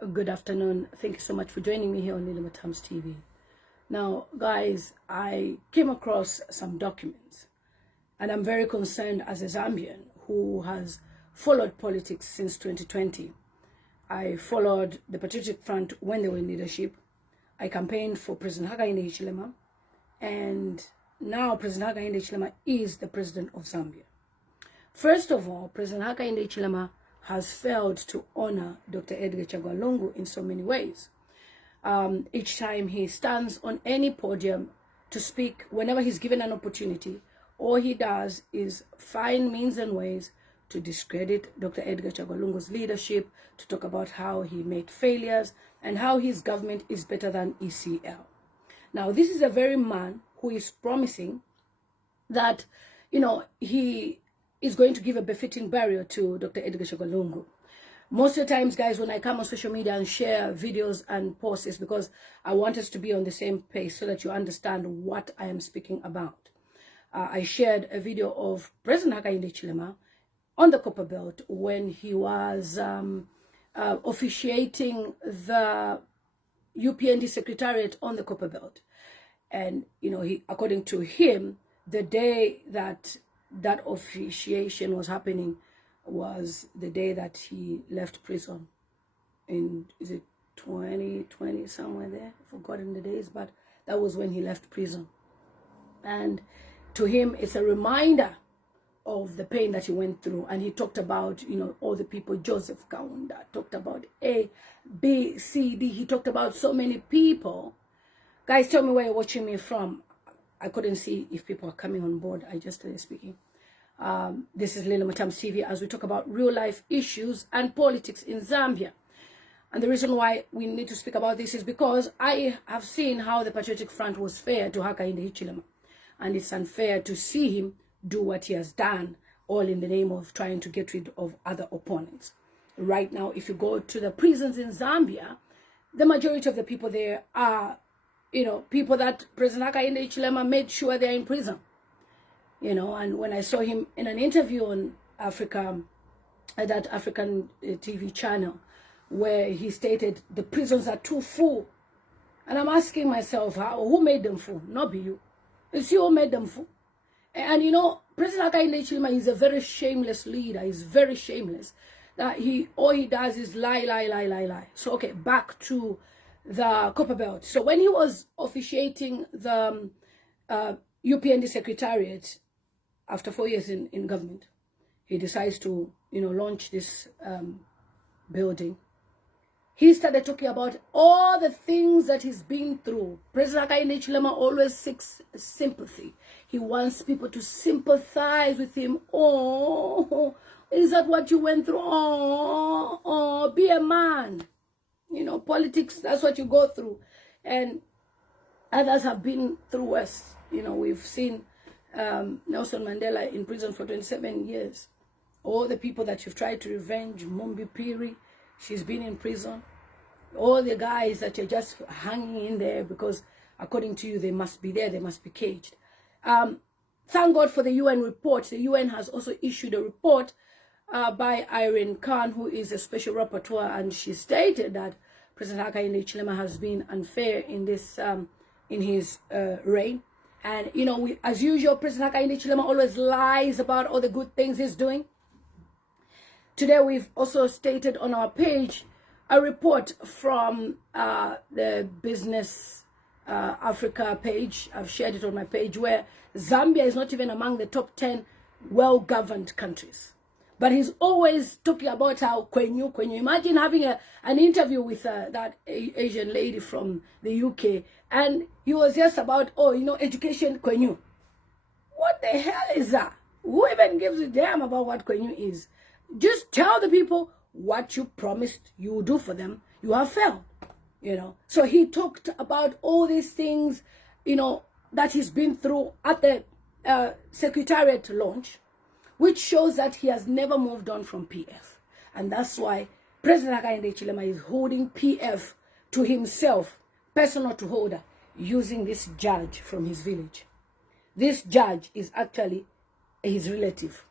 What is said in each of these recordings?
Good afternoon. Thank you so much for joining me here on Lillian TV. Now, guys, I came across some documents, and I'm very concerned as a Zambian who has followed politics since 2020. I followed the Patriotic Front when they were in leadership. I campaigned for President Hakainde Hichilema, and now President Hakainde Hichilema is the president of Zambia. First of all, President Hakainde Hichilema has failed to honor Dr. Edgar Chagwa Lungu in so many ways. Each time he stands on any podium to speak, whenever he's given an opportunity, all he does is find means and ways to discredit Dr. Edgar Chagwa Lungu's leadership, to talk about how he made failures and how his government is better than ECL. Now, this is a very man who is promising that, he is going to give a befitting burial to Dr. Edgar Chagwa Lungu. Most of the times, guys, when I come on social media and share videos and posts, it's because I want us to be on the same page so that you understand what I am speaking about. I shared a video of President Hakainde Hichilema on the Copper Belt when he was officiating the UPND Secretariat on the Copper Belt. And, according to him, the day that officiation was happening was the day that he left prison in, is it 2020, somewhere there? I've forgotten the days, but that was when he left prison. And to him, it's a reminder of the pain that he went through. And he talked about, all the people, Joseph Kaunda, talked about A, B, C, D. He talked about so many people. Guys, tell me where you're watching me from. I couldn't see if people are coming on board. I just started speaking. This is Lillian TV as we talk about real life issues and politics in Zambia. And the reason why we need to speak about this is because I have seen how the Patriotic Front was fair to Hakainde Hichilema. And it's unfair to see him do what he has done, all in the name of trying to get rid of other opponents. Right now, if you go to the prisons in Zambia, the majority of the people there are people that President Hakainde Hichilema made sure they're in prison. And when I saw him in an interview on Africa, that African TV channel, where he stated the prisons are too full. And I'm asking myself, who made them full? Not be you. It's you who made them full. And President Hakainde Hichilema is a very shameless leader. He's very shameless. That all he does is lie. So, okay, back to the Copper Belt. So when he was officiating the UPND Secretariat, after 4 years in government, he decides to, launch this building. He started talking about all the things that he's been through. President Hakainde Hichilema always seeks sympathy. He wants people to sympathize with him. Oh, is that what you went through? Oh, be a man. Politics, that's what you go through. And others have been through worse. We've seen Nelson Mandela in prison for 27 years. All the people that you've tried to revenge, Mumbi Piri, she's been in prison. All the guys that you're just hanging in there because according to you, they must be there, they must be caged. Thank God for the UN report. The UN has also issued a report by Irene Khan, who is a special rapporteur, and she stated that President Hakainde Hichilema has been unfair in this in his reign. And as usual, President Hakainde Hichilema always lies about all the good things he's doing. Today, we've also stated on our page a report from the Business Africa page. I've shared it on my page, where Zambia is not even among the top 10 well-governed countries. But he's always talking about how Kwenyu. Imagine having an interview with that Asian lady from the UK, and he was just about, education, Kwenyu. What the hell is that? Who even gives a damn about what Kwenyu is? Just tell the people what you promised you would do for them. You have failed, So he talked about all these things, that he's been through at the Secretariat launch, which shows that he has never moved on from PF. And that's why President Hakainde Hichilema is holding PF to himself, personal to holder, using this judge from his village. This judge is actually his relative.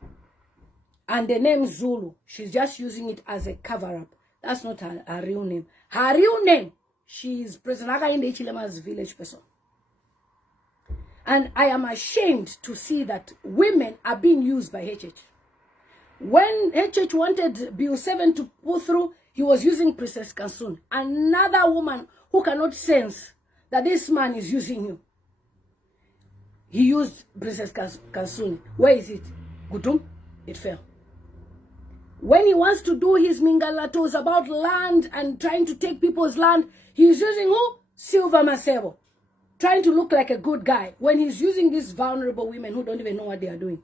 And the name Zulu, she's just using it as a cover-up That's not her real name. Her real name, she is President Hakainde Hichilema's village person. And I am ashamed to see that women are being used by HH. When HH wanted Bill 7 to pull through, he was using Princess Kansun, another woman who cannot sense that this man is using you. He used Princess Kansun. Where is it? Gutum? It fell. When he wants to do his mingalatos about land and trying to take people's land, he's using who? Silva Masebo. Trying to look like a good guy when he's using these vulnerable women who don't even know what they are doing.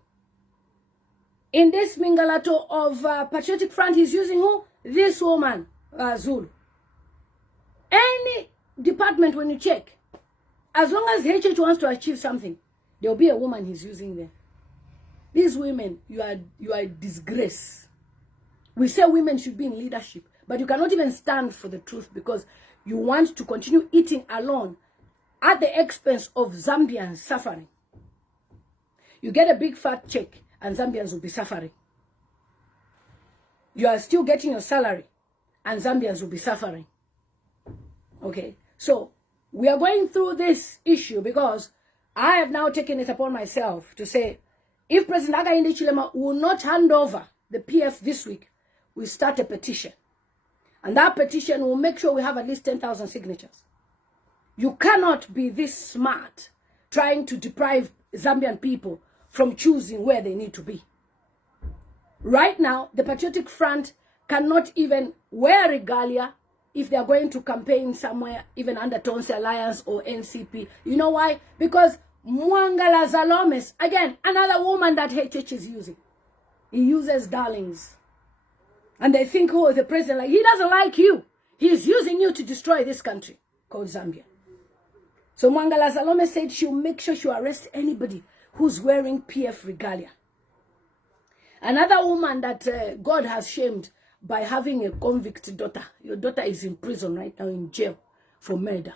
In this mingalato of Patriotic Front, he's using who? This woman, Zulu. Any department when you check, as long as HH wants to achieve something, there'll be a woman he's using there. These women, you are a disgrace. We say women should be in leadership, but you cannot even stand for the truth because you want to continue eating alone at the expense of Zambians suffering. You get a big fat check and Zambians will be suffering. You are still getting your salary and Zambians will be suffering. Okay, so we are going through this issue because I have now taken it upon myself to say, if President Hakainde Hichilema will not hand over the PF this week, we start a petition. And that petition will make sure we have at least 10,000 signatures. You cannot be this smart trying to deprive Zambian people from choosing where they need to be. Right now, the Patriotic Front cannot even wear regalia if they are going to campaign somewhere, even under Tonse Alliance or NCP. You know why? Because Mwangala Zalomes, again, another woman that HH is using. He uses darlings. And they think, oh, the president, like, he doesn't like you. He's using you to destroy this country called Zambia. So Mwangala Zalome said she'll make sure she'll arrest anybody who's wearing PF regalia. Another woman that God has shamed by having a convict daughter. Your daughter is in prison right now, in jail for murder.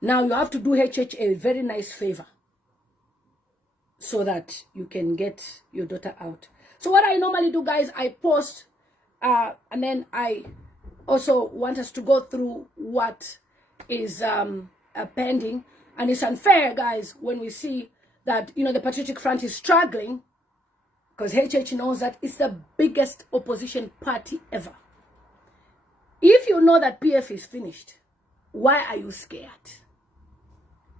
Now you have to do HH a very nice favor so that you can get your daughter out. So what I normally do, guys, I post and then I also want us to go through what is pending. And it's unfair, guys, when we see that, you know, the Patriotic Front is struggling because HH knows that it's the biggest opposition party ever. If you know that PF is finished, why are you scared?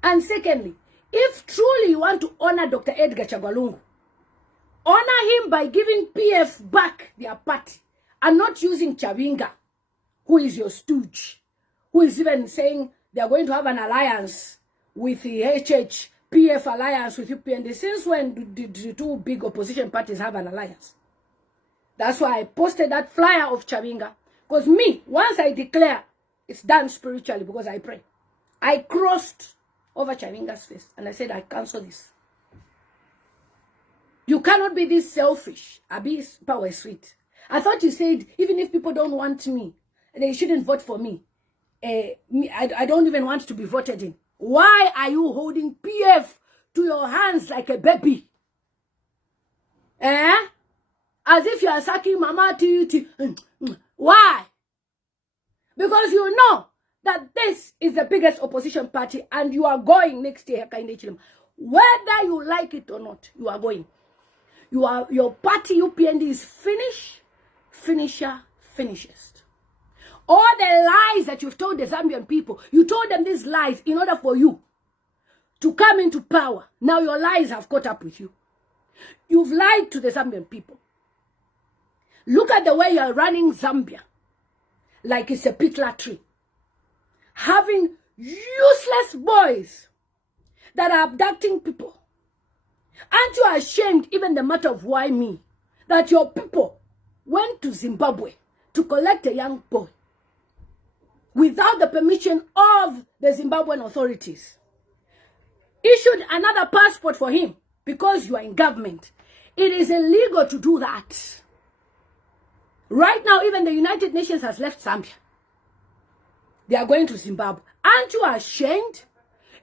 And secondly, if truly you want to honor Dr. Edgar Chagwa, honor him by giving PF back their party and not using Chabinga, who is your stooge, who is even saying they are going to have an alliance with the HH, PF alliance with UPND. Since when did the two big opposition parties have an alliance? That's why I posted that flyer of Chabinga. Because me, once I declare, it's done spiritually because I pray. I crossed over Chabinga's face and I said, I cancel this. You cannot be this selfish. Abi power is sweet. I thought you said, even if people don't want me, they shouldn't vote for me. I don't even want to be voted in. Why are you holding PF to your hands like a baby? As if you are sucking mama titty. Why? Because you know that this is the biggest opposition party and you are going next year, Hakainde Hichilema. Whether you like it or not, you are going. Your party, UPND, is finisher, finishest. All the lies that you've told the Zambian people, you told them these lies in order for you to come into power. Now your lies have caught up with you. You've lied to the Zambian people. Look at the way you're running Zambia like it's a pitla tree. Having useless boys that are abducting people. Aren't you ashamed, even the matter of why me, that your people went to Zimbabwe to collect a young boy without the permission of the Zimbabwean authorities? Issued another passport for him because you are in government. It is illegal to do that. Right now, even the United Nations has left Zambia. They are going to Zimbabwe. Aren't you ashamed?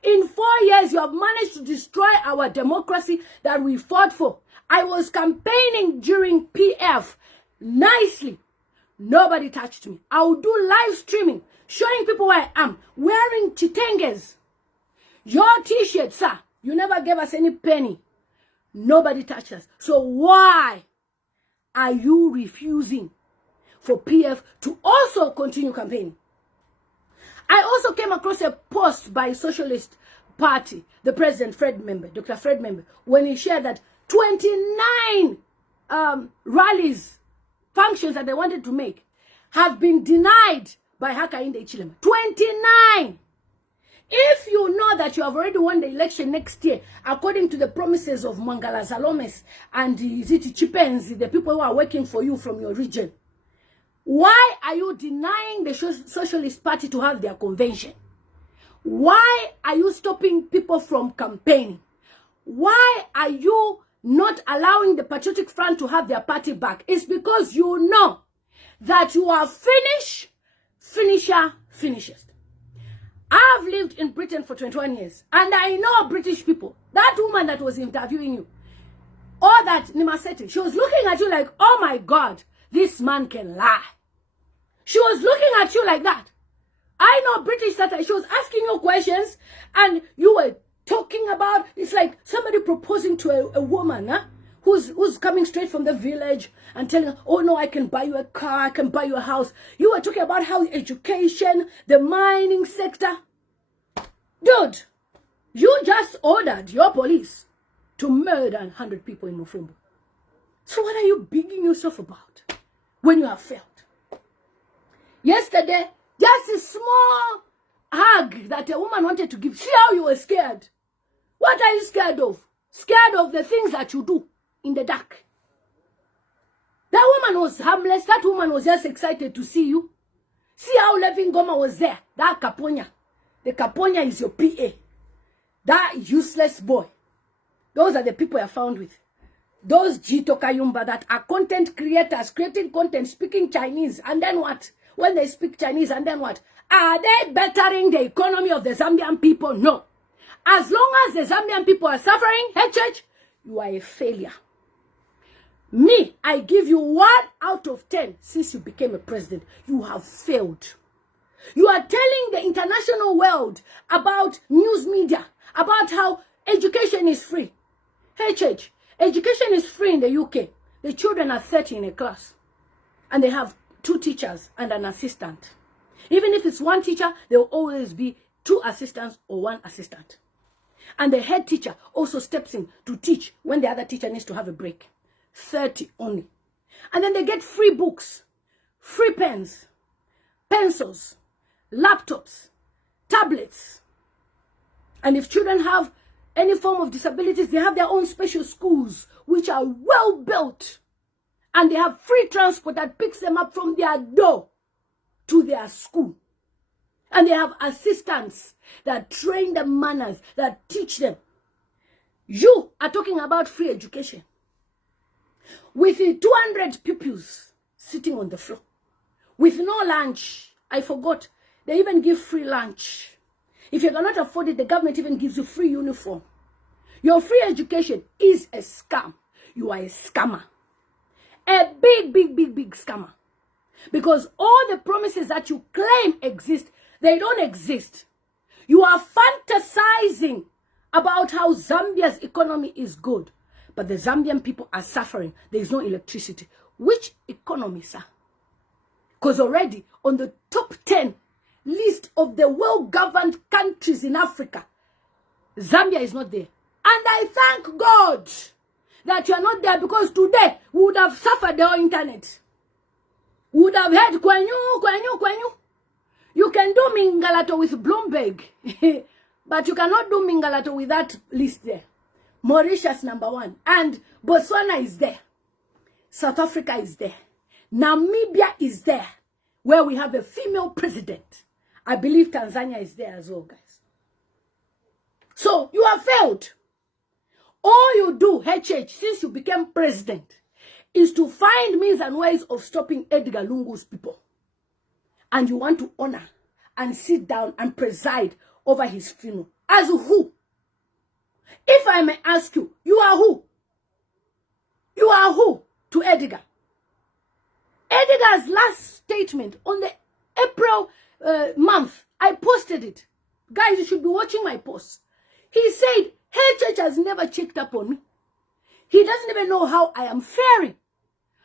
In 4 years, you have managed to destroy our democracy that we fought for. I was campaigning during PF nicely. Nobody touched me. I will do live streaming, showing people where I am, wearing chitenges. Your t-shirt, sir, you never gave us any penny. Nobody touched us. So why are you refusing for PF to also continue campaigning? I also came across a post by Socialist Party, the President Fred Member, Dr. Fred Member, when he shared that 29 rallies, functions that they wanted to make have been denied by Hakainde Hichilema. 29! If you know that you have already won the election next year, according to the promises of Mangala Salomes and Chipenzi, the people who are working for you from your region, why are you denying the Socialist Party to have their convention? Why are you stopping people from campaigning? Why are you not allowing the Patriotic Front to have their party back? It's because you know that you are finishers. I've lived in Britain for 21 years, and I know British people. That woman that was interviewing you, or that Nimaseti, she was looking at you like, oh my God, this man can lie. She was looking at you like that. I know British satire. She was asking you questions, and you were talking about, it's like somebody proposing to a woman who's coming straight from the village and telling her, oh no, I can buy you a car, I can buy you a house. You were talking about how education, the mining sector. Dude, you just ordered your police to murder 100 people in Mutambo. So what are you bigging yourself about when you have failed? Yesterday, just a small hug that a woman wanted to give. See how you were scared. What are you scared of? Scared of the things that you do in the dark. That woman was harmless. That woman was just excited to see you. See how Levin Goma was there. That Kaponya. The Kaponya is your PA. That useless boy. Those are the people you're found with. Those Jito Kayumba that are content creators, creating content, speaking Chinese. And then what? When they speak Chinese, and then what? Are they bettering the economy of the Zambian people? No. As long as the Zambian people are suffering, hey church, you are a failure. Me, I give you 1 out of 10 since you became a president. You have failed. You are telling the international world about news media, about how education is free. Hey church, education is free in the UK. The children are 30 in a class. And they have 2 teachers and an assistant. Even if it's 1 teacher, there will always be 2 assistants or 1 assistant. And the head teacher also steps in to teach when the other teacher needs to have a break. 30 only. And then they get free books, free pens, pencils, laptops, tablets. And if children have any form of disabilities, they have their own special schools, which are well built. And they have free transport that picks them up from their door to their school. And they have assistants that train them manners, that teach them. You are talking about free education. With 200 pupils sitting on the floor. With no lunch. I forgot. They even give free lunch. If you cannot afford it, the government even gives you free uniform. Your free education is a scam. You are a scammer. A big scammer. Because all the promises that you claim exist, they don't exist. You are fantasizing about how Zambia's economy is good. But the Zambian people are suffering. There is no electricity. Which economy, sir? Because already on the top 10 list of the well-governed countries in Africa, Zambia is not there. And I thank God that you are not there, because today we would have suffered the internet. We would have heard Kwenyu. You can do Mingalato with Bloomberg, but you cannot do Mingalato with that list there. Mauritius #1, and Botswana is there. South Africa is there. Namibia is there, where we have a female president. I believe Tanzania is there as well, guys. So you have failed. All you do, HH, since you became president, is to find means and ways of stopping Edgar Lungu's people. And you want to honor and sit down and preside over his funeral. As who? If I may ask you, you are who? You are who to Edgar? Edgar's last statement on the April month, I posted it. Guys, you should be watching my post. He said, hey, church has never checked up on me. He doesn't even know how I am faring.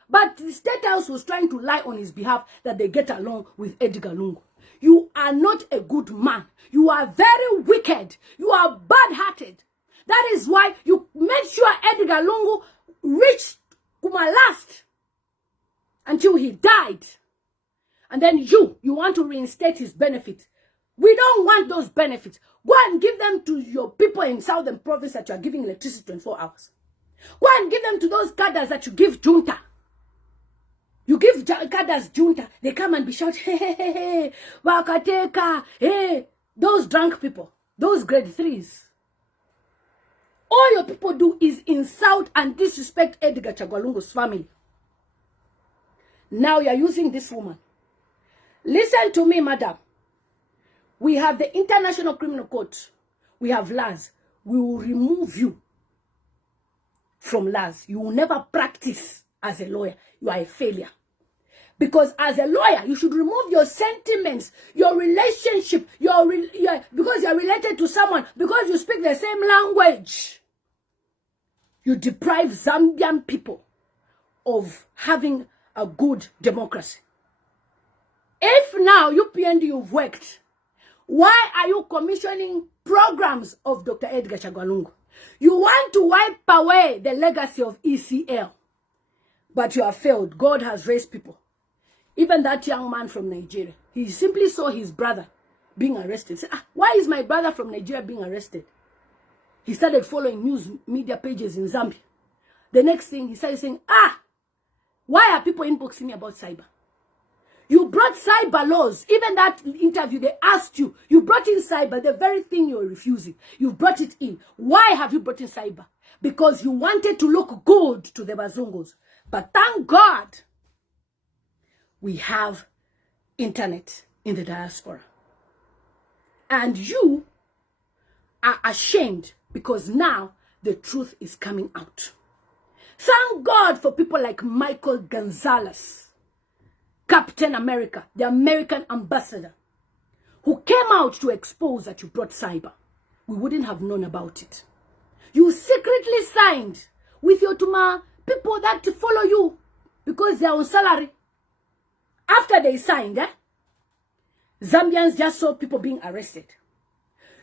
But the State House was trying to lie on his behalf that they get along with Edgar Lungu. You are not a good man. You are very wicked. You are bad-hearted. That is why you made sure Edgar Lungu reached Kuma last until he died. And then you want to reinstate his benefits. We don't want those benefits. Go and give them to your people in Southern Province that you are giving electricity 24 hours. Go and give them to those cadres that you give junta. You give cadres junta, they come and be shouting, hey, hey, hey, hey, wakateka, hey, those drunk people, those grade 3s. All your people do is insult and disrespect Edgar Chagwalungu's family. Now you're using this woman. Listen to me, madam. We have the International Criminal Court. We have laws. We will remove you from laws. You will never practice as a lawyer. You are a failure. Because as a lawyer, you should remove your sentiments, your relationship, because you're related to someone, because you speak the same language. You deprive Zambian people of having a good democracy. If now UPND you've worked, why are you commissioning programs of Dr. Edgar Chagwalungu? You want to wipe away the legacy of ECL, but you have failed. God has raised people. Even that young man from Nigeria, he simply saw his brother being arrested. He said, why is my brother from Nigeria being arrested? He started following news media pages in Zambia. The next thing, he started saying, why are people inboxing me about cyber? You brought cyber laws. Even that interview, they asked you. You brought in cyber, the very thing you're refusing. You brought it in. Why have you brought in cyber? Because you wanted to look good to the Bazungos. But thank God, we have internet in the diaspora. And you are ashamed because now the truth is coming out. Thank God for people like Michael Gonzalez, Captain America, the American ambassador, who came out to expose that you brought cyber. We wouldn't have known about it. You secretly signed with your Tuma people that follow you because they are on salary. After they signed, Zambians just saw people being arrested.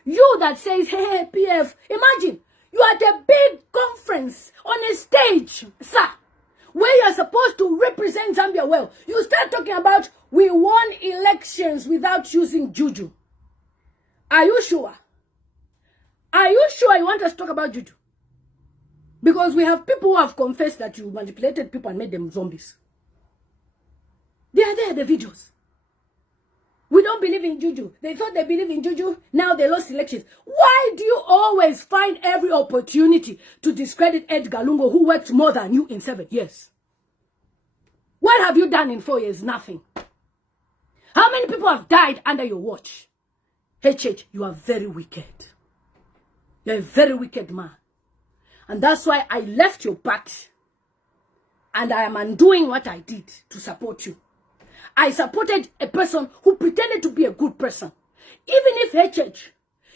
You that says, hey, PF, imagine, you are at a big conference on a stage, sir, where you're supposed to represent Zambia well. You start talking about, we won elections without using juju. Are you sure? Are you sure you want us to talk about juju? Because we have people who have confessed that you manipulated people and made them zombies. They are there, the videos. We don't believe in juju. They thought they believe in juju. Now they lost elections. Why do you always find every opportunity to discredit Edgar Lungu, who worked more than you in 7 years? What have you done in 4 years? Nothing. How many people have died under your watch? HH, you are very wicked. You're a very wicked man. And that's why I left your party. And I am undoing what I did to support you. I supported a person who pretended to be a good person. Even if HH,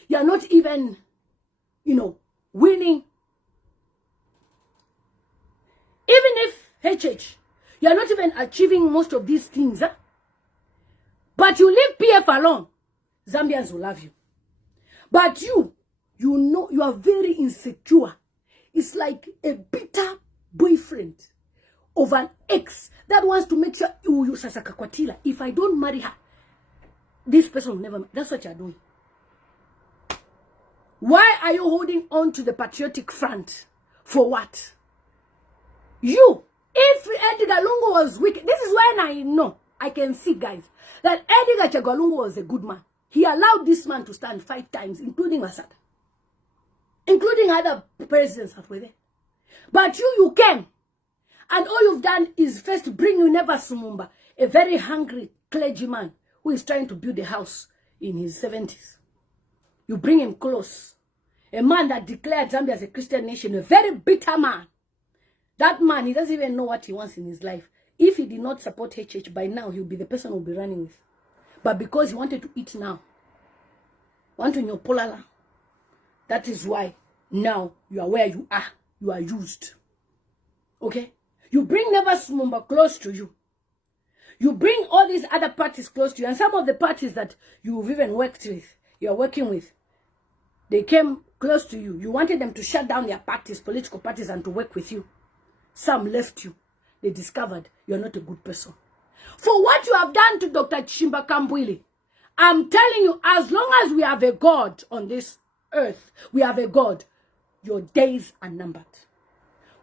you're not even, winning. Even if HH, you're not even achieving most of these things. But you leave PF alone, Zambians will love you. But you know, you are very insecure. It's like a bitter boyfriend of an ex that wants to make sure you sasaka kwatila. If I don't marry her, this person will never. That's what you're doing. Why are you holding on to the Patriotic Front? For what? You, if Edgar Lungu was wicked, this is when I know, I can see, guys, that Edgar Chagwalungu was a good man. He allowed this man to stand 5 times, including Masada, including other presidents that were there. But you came. And all you've done is first bring Never Sumumba, a very hungry clergyman who is trying to build a house in his 70s. You bring him close. A man that declared Zambia as a Christian nation, a very bitter man. That man, he doesn't even know what he wants in his life. If he did not support HH, by now he'll be the person we'll be running with. But because he wanted to eat now, want to know polala, that is why now you are where you are. You are used. Okay? You bring Nevers Mumba close to you. You bring all these other parties close to you. And some of the parties that you've even worked with, you're working with, they came close to you. You wanted them to shut down their parties, political parties, and to work with you. Some left you. They discovered you're not a good person. For what you have done to Dr. Chimba Kambwili, I'm telling you, as long as we have a God on this earth, we have a God, your days are numbered.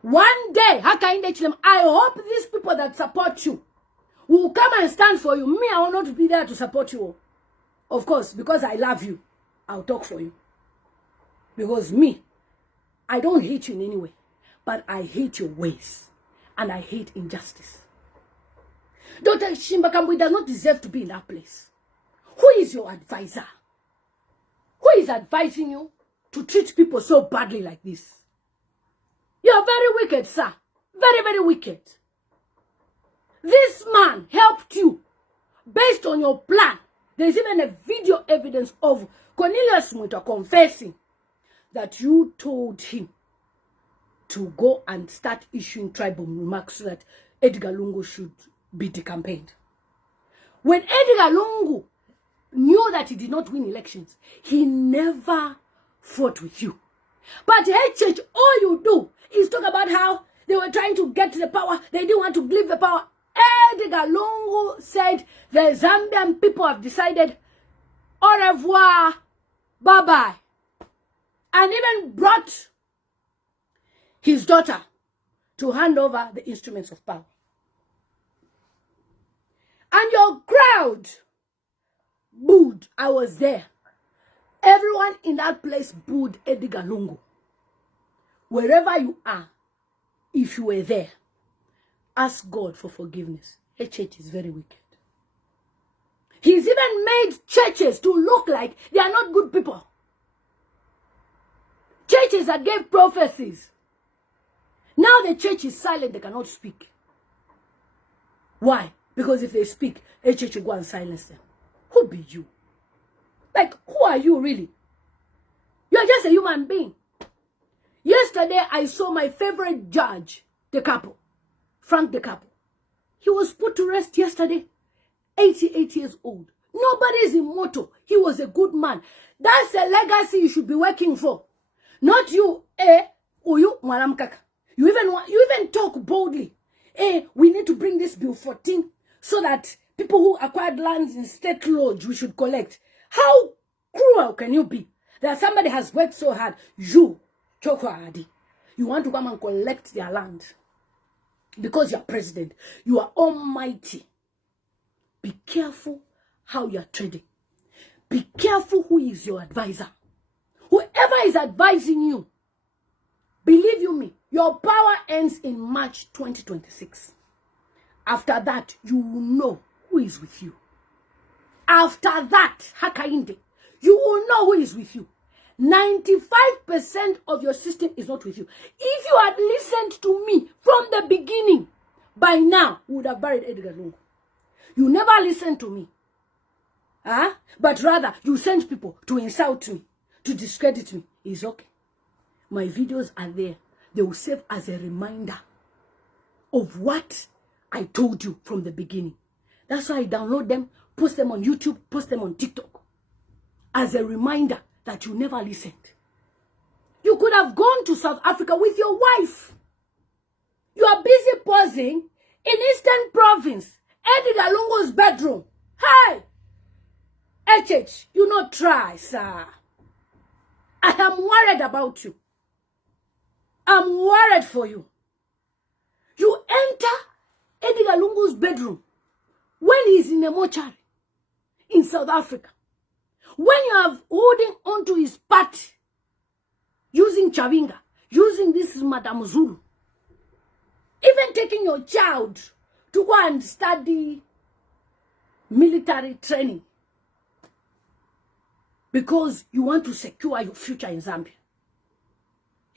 One day, Hakainde Hichilema, I hope these people that support you will come and stand for you. Me, I will not be there to support you. Of course, because I love you, I'll talk for you. Because me, I don't hate you in any way, but I hate your ways, and I hate injustice. Dr. Chimba Kambwili does not deserve to be in that place. Who is your advisor? Who is advising you to treat people so badly like this? You are very wicked, sir. Very, very wicked. This man helped you based on your plan. There is even a video evidence of Cornelius Muta confessing that you told him to go and start issuing tribal remarks so that Edgar Lungu should be decampaigned. When Edgar Lungu knew that he did not win elections, he never fought with you. But HH, all you do is talk about how they were trying to get to the power. They didn't want to leave the power. Edgar Lungu said the Zambian people have decided, au revoir, bye-bye. And even brought his daughter to hand over the instruments of power. And your crowd booed. I was there. Everyone in that place booed Edgar Lungu. Wherever you are, if you were there, ask God for forgiveness. HH is very wicked. He's even made churches to look like they are not good people. Churches that gave prophecies. Now the church is silent, they cannot speak. Why? Because if they speak, HH will go and silence them. Who be you? Like, who are you really? You are just a human being. Yesterday, I saw my favorite judge, the couple, Frank the couple. He was put to rest yesterday, 88 years old. Nobody is immortal. He was a good man. That's a legacy you should be working for. Not you, or you, Mwalamkaka. You even talk boldly. We need to bring this bill 14 so that people who acquired lands in state lodge, we should collect. How cruel can you be? That somebody has worked so hard. You, Choko Adi, you want to come and collect their land. Because you are president. You are almighty. Be careful how you are trading. Be careful who is your advisor. Whoever is advising you, believe you me, your power ends in March 2026. After that, you will know who is with you. After that, Hakainde, you will know who is with you. 95% of your system is not with you. If you had listened to me from the beginning, by now, you would have buried Edgar Lungu. You never listened to me. But rather, you sent people to insult me, to discredit me. It's okay. My videos are there. They will serve as a reminder of what I told you from the beginning. That's why I download them, post them on YouTube, post them on TikTok. As a reminder that you never listened. You could have gone to South Africa with your wife. You are busy posing in Eastern Province, Edgar Lungu's bedroom. Hey! HH, you not try, sir. I am worried about you. I'm worried for you. You enter Edgar Lungu's bedroom when he's in a mortuary in South Africa. When you are holding onto his party, using Chabinga, using this Madame Zulu, even taking your child to go and study military training because you want to secure your future in Zambia.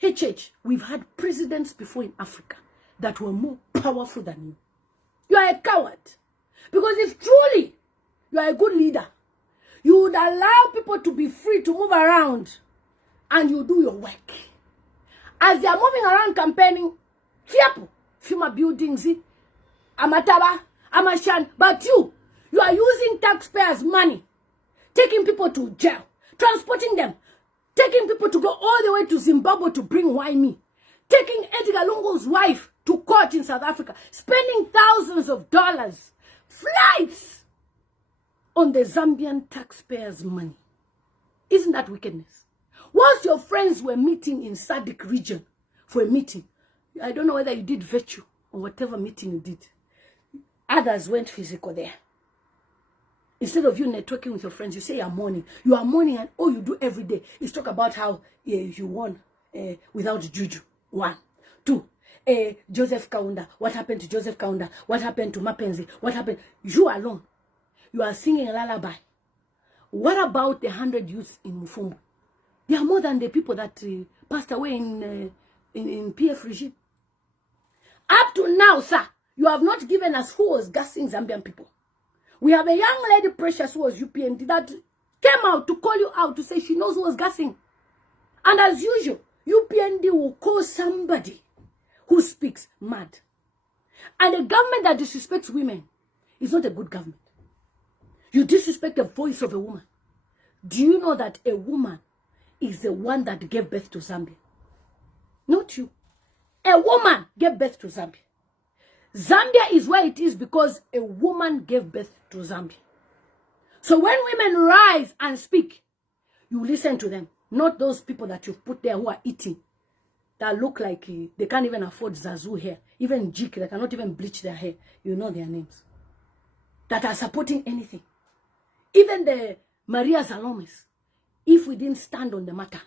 HH, we've had presidents before in Africa that were more powerful than you. You are a coward. Because if truly you are a good leader, you would allow people to be free to move around and you do your work. As they are moving around campaigning, FEMA buildings, Amataba, Amashan, but you are using taxpayers' money, taking people to jail, transporting them, taking people to go all the way to Zimbabwe to bring Waimi, taking Edgar Lungu's wife to court in South Africa, spending thousands of dollars, flights on the Zambian taxpayers' money. Isn't that wickedness? Whilst your friends were meeting in SADC region for a meeting, I don't know whether you did virtue or whatever meeting you did. Others went physical there. Instead of you networking with your friends, you say you're mourning. You are mourning and all you do every day is talk about how you won without juju. 1. 2. Joseph Kaunda. What happened to Joseph Kaunda? What happened to Mapenzi? What happened? You alone. You are singing a lullaby. What about the 100 youths in Mufumbu? They are more than the people that passed away in PF regime. Up to now, sir, you have not given us who was gassing Zambian people. We have a young lady, Precious, who was UPND, that came out to call you out to say she knows who was gassing. And as usual, UPND will call somebody who speaks mad. And a government that disrespects women is not a good government. You disrespect the voice of a woman. Do you know that a woman is the one that gave birth to Zambia? Not you. A woman gave birth to Zambia. Zambia is where it is because a woman gave birth to Zambia. So when women rise and speak, you listen to them. Not those people that you've put there who are eating, that look like they can't even afford Zazu hair. Even Jik, they cannot even bleach their hair. You know their names. That are supporting anything. Even the Maria Zalomes. If we didn't stand on the matter,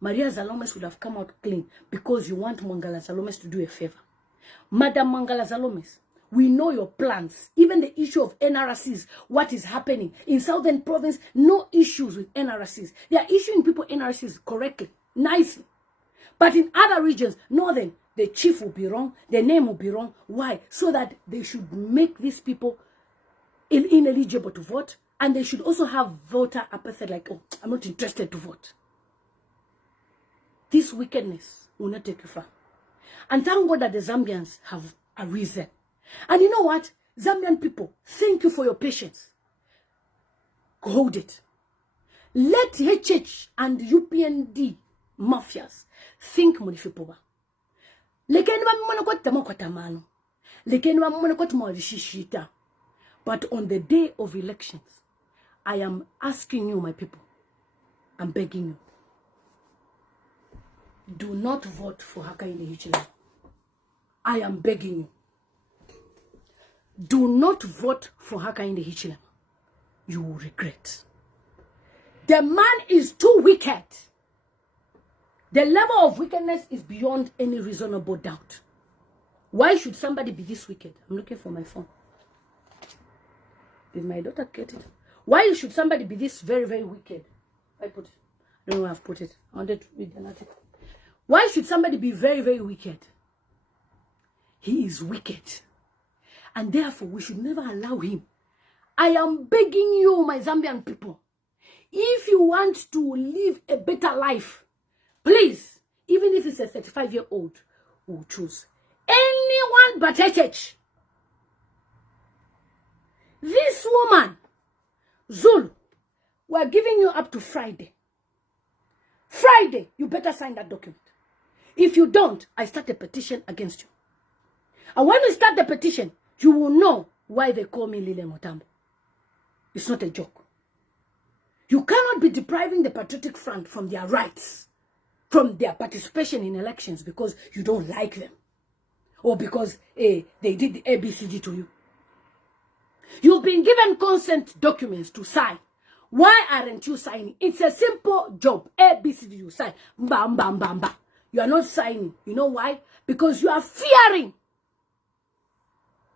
Maria Zalomes would have come out clean because you want Mangala Zalomes to do a favor. Madam Mangala Zalomes, we know your plans. Even the issue of NRCs, what is happening. In Southern Province, no issues with NRCs. They are issuing people NRCs correctly, nicely. But in other regions, Northern, the chief will be wrong, the name will be wrong. Why? So that they should make these people ineligible to vote. And they should also have voter apathy, like, oh, I'm not interested to vote. This wickedness will not take you far. And thank God that the Zambians have arisen. And you know what? Zambian people, thank you for your patience. Hold it. Let HH and UPND mafias think Monifipoba. But on the day of elections, I am asking you, my people, I'm begging you, do not vote for Hakainde Hichilema. I am begging you. Do not vote for Hakainde Hichilema. You will regret. The man is too wicked. The level of wickedness is beyond any reasonable doubt. Why should somebody be this wicked? I'm looking for my phone. Did my daughter get it? Why should somebody be this very, very wicked? I put it. I don't know where I've put it. I wanted to read an article. Why should somebody be very, very wicked? He is wicked. And therefore, we should never allow him. I am begging you, my Zambian people. If you want to live a better life, please, even if it's a 35-year-old, will choose anyone but HH. This woman, Zulu, we're giving you up to Friday. Friday, you better sign that document. If you don't, I start a petition against you. And when we start the petition, you will know why they call me Lillian Mutambo. It's not a joke. You cannot be depriving the Patriotic Front from their rights, from their participation in elections because you don't like them. Or because they did the ABCD to you. You've been given consent documents to sign. Why aren't you signing? It's a simple job. ABCD, you sign. Bam, bam, bam, bam. You are not signing. You know why? Because you are fearing.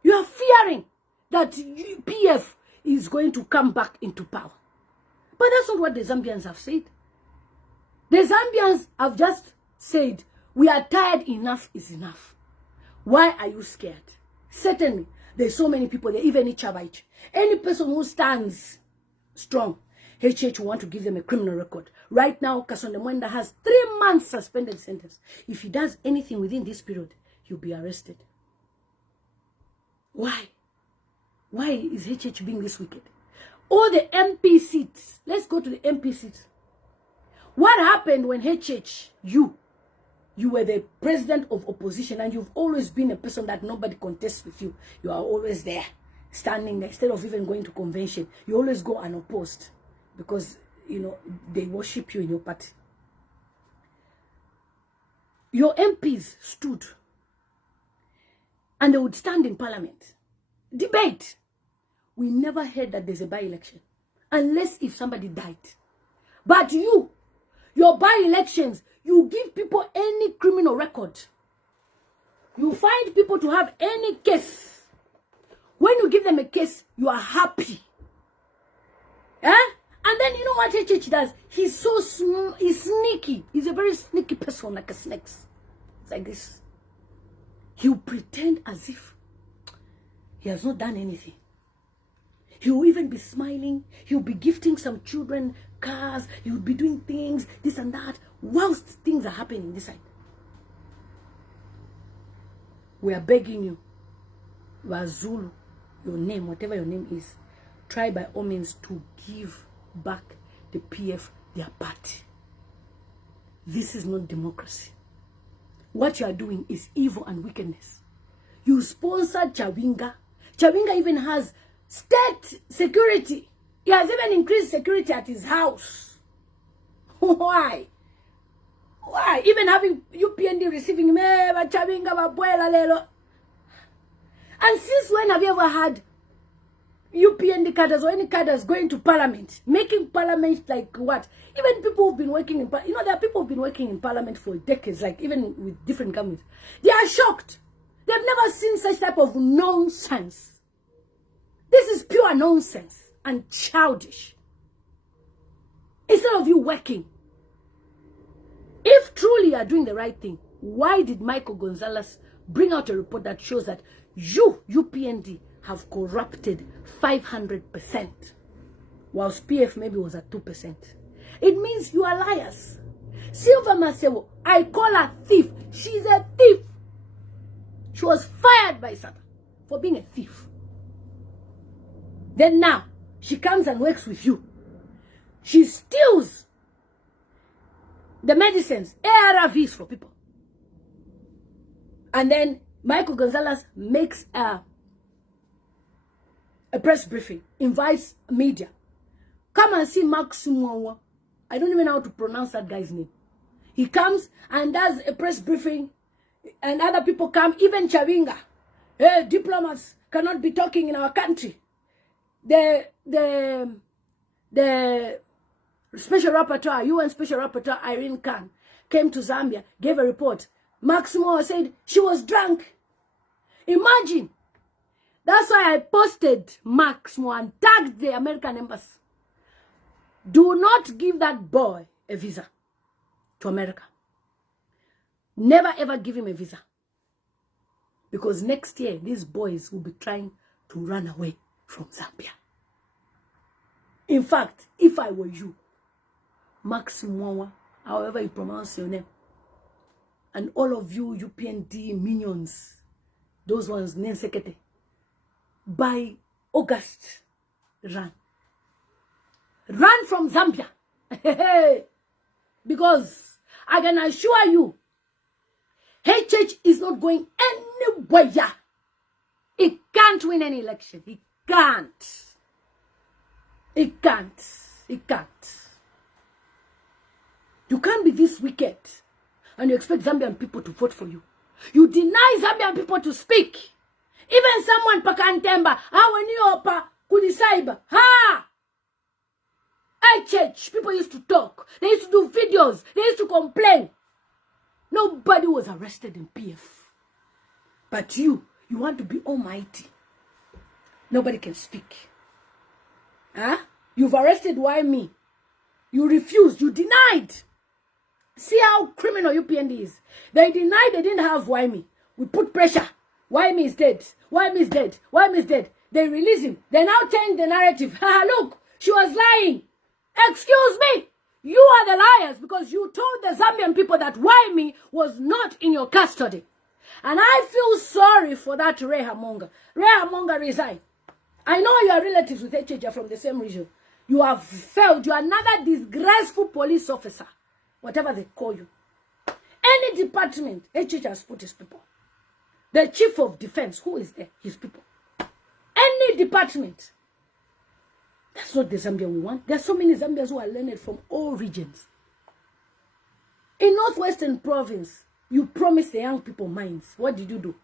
You are fearing that PF is going to come back into power. But that's not what the Zambians have said. The Zambians have just said, we are tired, enough is enough. Why are you scared? Certainly, There's so many people there, even Chabaichi. Any person who stands strong, HH will want to give them a criminal record. Right now, Kasonde Mwenda has 3 months suspended sentence. If he does anything within this period, he'll be arrested. Why? Why is HH being this wicked? All the MP seats. Let's go to the MP seats. What happened when HH, you were the president of opposition, and you've always been a person that nobody contests with you. You are always there, standing there. Instead of even going to convention, you always go unopposed because, you know, they worship you in your party. Your MPs stood and they would stand in parliament, debate. We never heard that there's a by-election unless if somebody died. But your by-elections, you give people any criminal record. You find people to have any case. When you give them a case, you are happy. Eh? And then you know what HH does? He's so he's sneaky. He's a very sneaky person, like a snake. It's like this. He'll pretend as if he has not done anything. He will even be smiling. He'll be gifting some children cars. He will be doing things, this and that, whilst things are happening this side. We are begging you, Wazulu, your name, whatever your name is, try by all means to give back the PF their party. This is not democracy. What you are doing is evil and wickedness. You sponsored Chabinga. Chabinga even has state security. He has even increased security at his house. Why? Why? Even having UPND receiving Chabinga Babuela Lelo. And since when have you ever had UPND cadres or any cadres going to parliament, making parliament like what? Even people who've been working in parliament, you know, there are people who've been working in parliament for decades, like even with different governments. They are shocked. They've never seen such type of nonsense. This is pure nonsense and childish. Instead of you working, if truly you are doing the right thing, why did Michael Gonzalez bring out a report that shows that you, UPND, have corrupted 500%, whilst PF maybe was at 2%? It means you are liars. Silva Masewo, I call her thief. She's a thief. She was fired by Satan for being a thief. Then now, she comes and works with you. She steals the medicines, ARVs for people. And then Michael Gonzalez makes a press briefing, invites media. Come and see Maximo. I don't even know how to pronounce that guy's name. He comes and does a press briefing, and other people come, even Chabinga. Hey, diplomats cannot be talking in our country. The special rapporteur, UN special rapporteur Irene Khan, came to Zambia, gave a report. Maximo said she was drunk. Imagine. That's why I posted Maximo and tagged the American embassy. Do not give that boy a visa to America. Never ever give him a visa. Because next year, these boys will be trying to run away from Zambia. In fact, if I were you, Maximo, however you pronounce your name, and all of you UPND minions, those ones, Nensekete, by August, run. Run from Zambia. Because I can assure you, HH is not going anywhere. He can't win any election. He can't. He can't. He can't. You can't be this wicked and you expect Zambian people to vote for you. You deny Zambian people to speak. Even someone Pakantemba, when you opa Kudisaiba, ha! HH, people used to talk. They used to do videos. They used to complain. Nobody was arrested in PF. But you want to be almighty. Nobody can speak. Huh? You've arrested, why me? You refused, you denied. See how criminal UPND is. They denied they didn't have why me. We put pressure. Why me is dead? Why me is dead? Why me is dead? They release him. They now change the narrative. Look, she was lying. Excuse me. You are the liars because you told the Zambian people that Waimi was not in your custody. And I feel sorry for that Rehamonga. Rehamonga resign. I know you are relatives with Hichilema from the same region. You have failed. You are another disgraceful police officer. Whatever they call you. Any department, Hichilema has put his people. The chief of defense, who is there? His people. Any department. That's not the Zambia we want. There are so many Zambians who are learned from all regions. In Northwestern Province, you promised the young people mines. What did you do?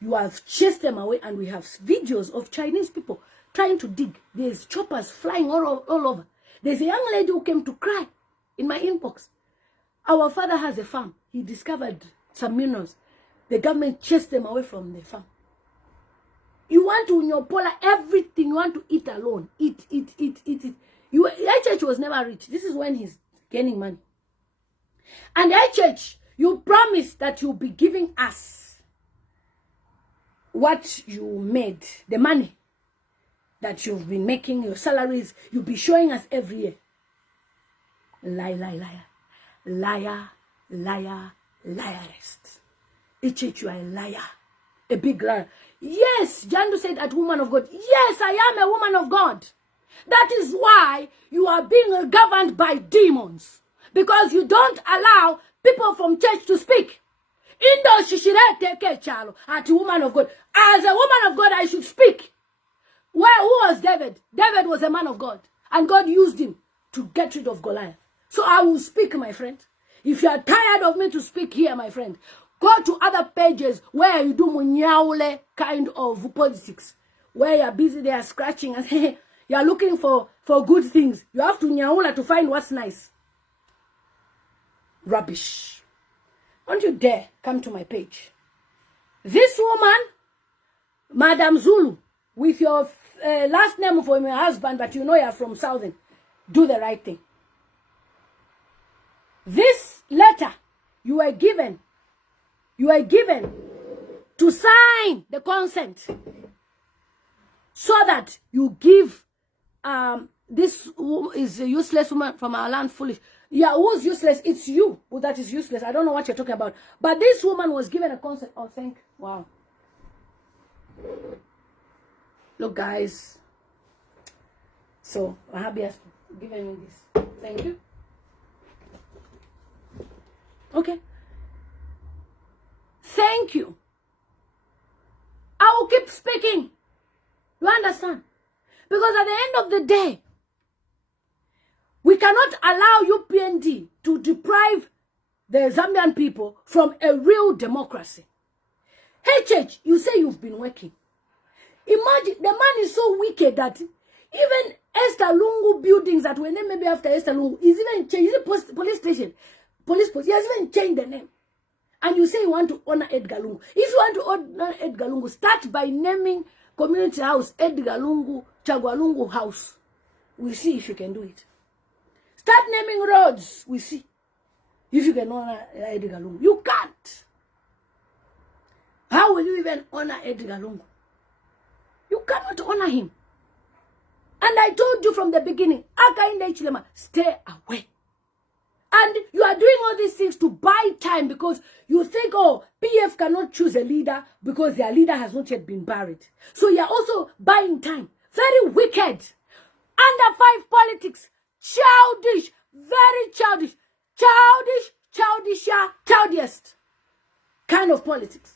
You have chased them away, and we have videos of Chinese people trying to dig. There's choppers flying all over. There's a young lady who came to cry in my inbox. Our father has a farm. He discovered some minerals. The government chased them away from the farm. You want to nyopola everything. You want to eat alone. Eat. HH was never rich. This is when he's gaining money. And HH, you promised that you'll be giving us what you made, the money that you've been making, your salaries, you'll be showing us every year. Liar. Liar, liarist. HH, you are a liar. A big liar. Yes, Jandu said that woman of God. Yes, I am a woman of God. That is why you are being governed by demons. Because you don't allow people from church to speak. Indo shishirete ke chalo. At a woman of God. As a woman of God, I should speak. Who was David? David was a man of God. And God used him to get rid of Goliath. So I will speak, my friend. If you are tired of me to speak here, my friend, go to other pages where you do munyaule kind of politics. Where you're busy there scratching and saying, you're looking for good things. You have to nyaula to find what's nice. Rubbish. Don't you dare come to my page. This woman, Madam Zulu, with your last name for my husband, but you know you're from Southern, do the right thing. This letter you were given to sign the consent so that you give this is a useless woman from our land foolish. Yeah, who's useless? It's you who that is useless. I don't know what you're talking about. But this woman was given a consent. Oh, wow. Look, guys. So, Wahabi has given me this. Thank you. Okay. Thank you. I will keep speaking. You understand? Because at the end of the day, we cannot allow UPND to deprive the Zambian people from a real democracy. HH, you say you've been working. Imagine, the man is so wicked that even Esther Lungu buildings that were named maybe after Esther Lungu is even changed. Is it police station? Police post. He has even changed the name. And you say you want to honor Edgar Lungu. If you want to honor Edgar Lungu, start by naming community house Edgar Lungu, Chagwa Lungu house. We'll see if you can do it. Start naming roads. We'll see if you can honor Edgar Lungu. You can't. How will you even honor Edgar Lungu? You cannot honor him. And I told you from the beginning, Hakainde Hichilema, stay away. And you are doing all these things to buy time because you think, oh, PF cannot choose a leader because their leader has not yet been buried. So you are also buying time. Very wicked. Under 5 politics. Childish. Very childish. Childiest kind of politics.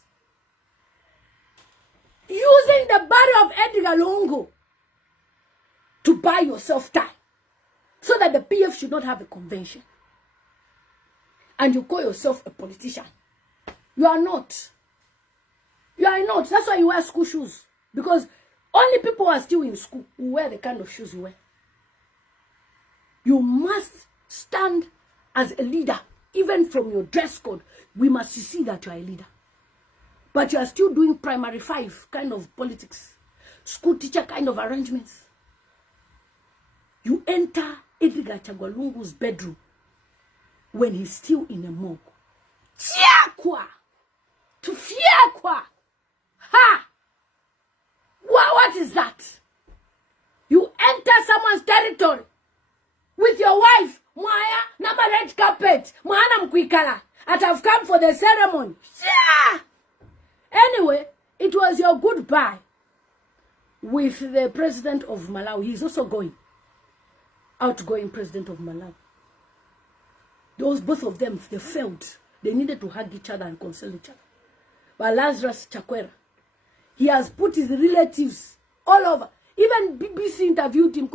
Using the body of Edgar Lungu to buy yourself time. So that the PF should not have a convention. And you call yourself a politician. You are not. You are not. That's why you wear school shoes. Because only people who are still in school who wear the kind of shoes you wear. You must stand as a leader. Even from your dress code, we must see that you are a leader. But you are still doing primary 5 kind of politics. School teacher kind of arrangements. You enter Edgar Chagwa Lungu's bedroom when he's still in a morgue. Fiakwa! To fiakwa! Ha What is that? You enter someone's territory with your wife. Mwaya, nama red carpet. Mwana mkwikala. At have come for the ceremony. Yeah. Anyway, it was your goodbye with the president of Malawi. He's also going. Outgoing president of Malawi. Both of them, they failed. They needed to hug each other and console each other. But Lazarus Chakwera, he has put his relatives all over. Even BBC interviewed him.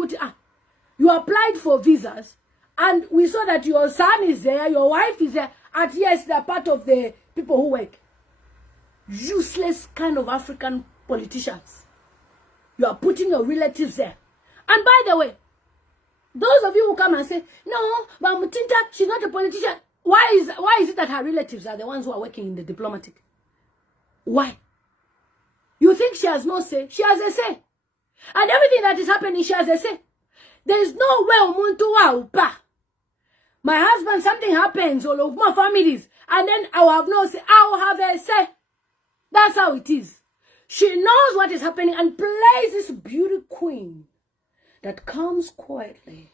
You applied for visas, and we saw that your son is there, your wife is there, and yes, they're part of the people who work. Useless kind of African politicians. You are putting your relatives there. And by the way, those of you who come and say, no, but Mutinta, she's not a politician. Why is it that her relatives are the ones who are working in the diplomatic? Why? You think she has no say? She has a say. And everything that is happening, she has a say. There is no way umuntu wa upa. My husband, something happens, all of my families, and then I will have no say. I will have a say. That's how it is. She knows what is happening and plays this beauty queen that comes quietly,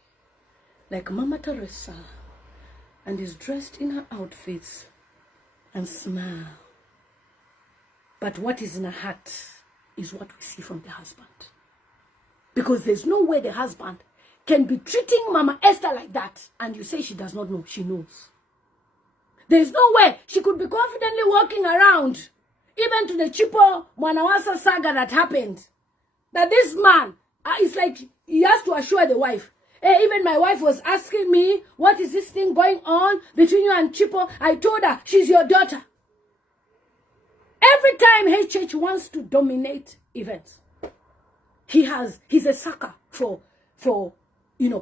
like Mama Teresa, and is dressed in her outfits and smile. But what is in her heart is what we see from the husband. Because there's no way the husband can be treating Mama Esther like that, and you say she does not know. She knows. There's no way she could be confidently walking around, even to the Chipo Mwanawasa saga that happened. That this man, it's like he has to assure the wife. Hey, even my wife was asking me, what is this thing going on between you and Chipo? I told her, she's your daughter. Every time HH wants to dominate events, he's a sucker for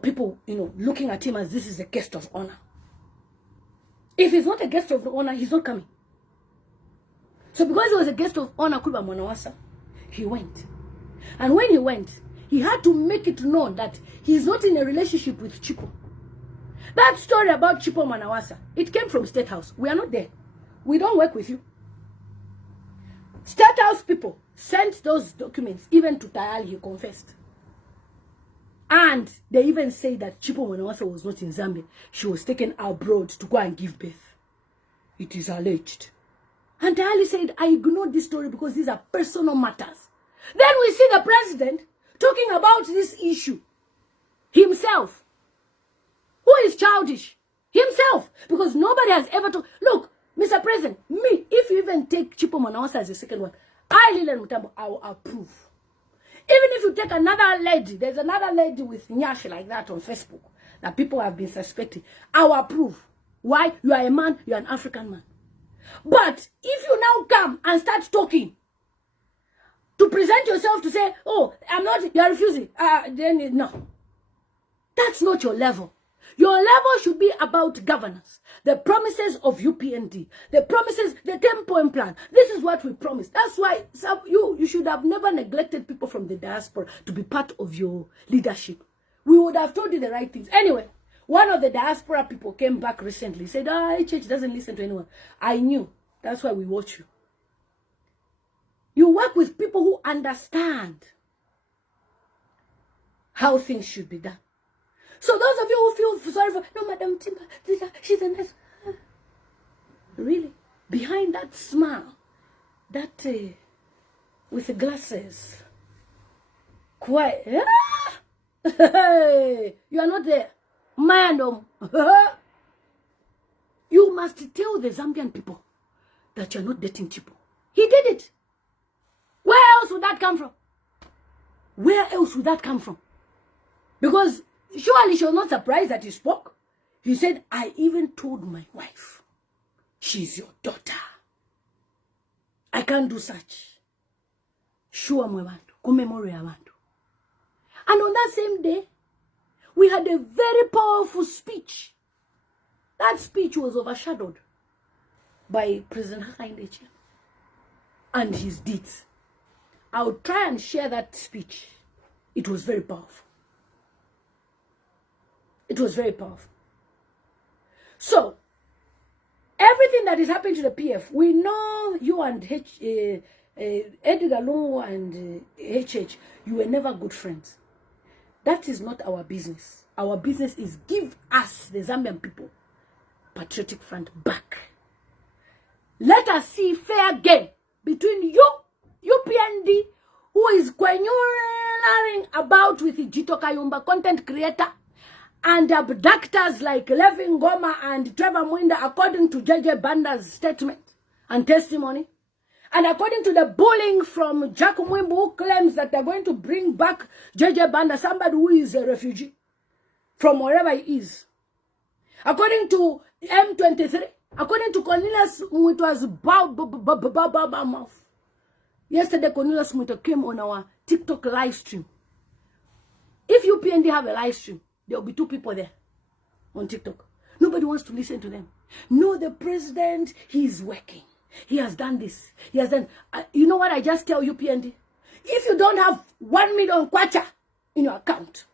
people, looking at him as this is a guest of honor. If he's not a guest of honor, he's not coming. So because he was a guest of honor, Kuba Mwanawasa, he went. And when he went, he had to make it known that he's not in a relationship with Chipo. That story about Chipo Mwanawasa, it came from State House. We are not there. We don't work with you. State House people sent those documents even to Tayali, he confessed. And they even say that Chipo Mwanawasa was not in Zambia. She was taken abroad to go and give birth. It is alleged. And Tayali said, I ignored this story because these are personal matters. Then we see the president talking about this issue himself. Who is childish? Himself. Because nobody has ever told. Look, Mr. President, me, if you even take Chipo Mwanawasa as the second one, Lillian Mutambo, I will approve. Even if you take another lady, there's another lady with Nyashi like that on Facebook that people have been suspecting, I will approve. Why? You are a man, you are an African man. But if you now come and start talking to present yourself to say, oh, I'm not, you are refusing, then no. That's not your level. Your level should be about governance. The promises of UPND. The promises, the 10-point plan. This is what we promised. That's why you should have never neglected people from the diaspora to be part of your leadership. We would have told you the right things. Anyway, one of the diaspora people came back recently. Said, church doesn't listen to anyone. I knew. That's why we watch you. You work with people who understand how things should be done. So those of you who feel sorry for, no, Madam Timber, she's a nice. Really? Behind that smile, that with the glasses, quiet. You are not there. Man, you must tell the Zambian people that you're not dating Chipo. He did it. Where else would that come from? Where else would that come from? Because surely she was not surprised that he spoke. He said, I even told my wife, she's your daughter. I can't do such. Sure, kumemory abantu. And on that same day, we had a very powerful speech. That speech was overshadowed by President Hakainde and his deeds. I'll try and share that speech. It was very powerful. It was very powerful. So, everything that is happening to the PF, we know you and Edgar Lungu and HH, you were never good friends. That is not our business. Our business is give us, the Zambian people, Patriotic Front back. Let us see fair game between you, UPND, who is queruling about with the Jito Kayumba, content creator, and abductors like Levin Goma and Trevor Mwinda, according to JJ Banda's statement and testimony. And according to the bullying from Jack Mwimbu, who claims that they're going to bring back JJ Banda, somebody who is a refugee from wherever he is. According to M23, according to Cornelius, it was mouth. Yesterday, Cornelius Muito came on our TikTok live stream. If UPND have a live stream, there will be 2 people there on TikTok. Nobody wants to listen to them. No, the president, he is working. He has done this. He has done. You know what I just tell UPND? If you don't have 1 million kwacha in your account,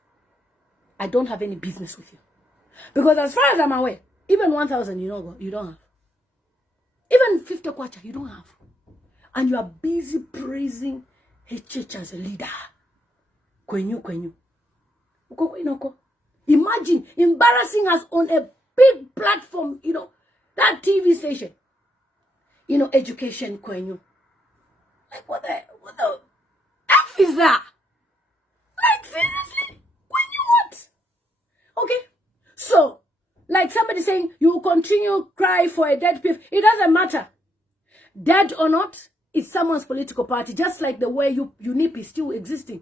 I don't have any business with you. Because as far as I'm aware, even 1,000 you don't have. Even 50 kwacha you don't have. And you are busy praising HH as a leader. Kwenyu. Imagine embarrassing us on a big platform, that TV station. Education kwenyu. Like what the F is that? Like seriously? Kwenyu what? Okay. So, like somebody saying, you will continue cry for a dead PF. It doesn't matter. Dead or not, it's someone's political party. Just like the way UNIP is still existing.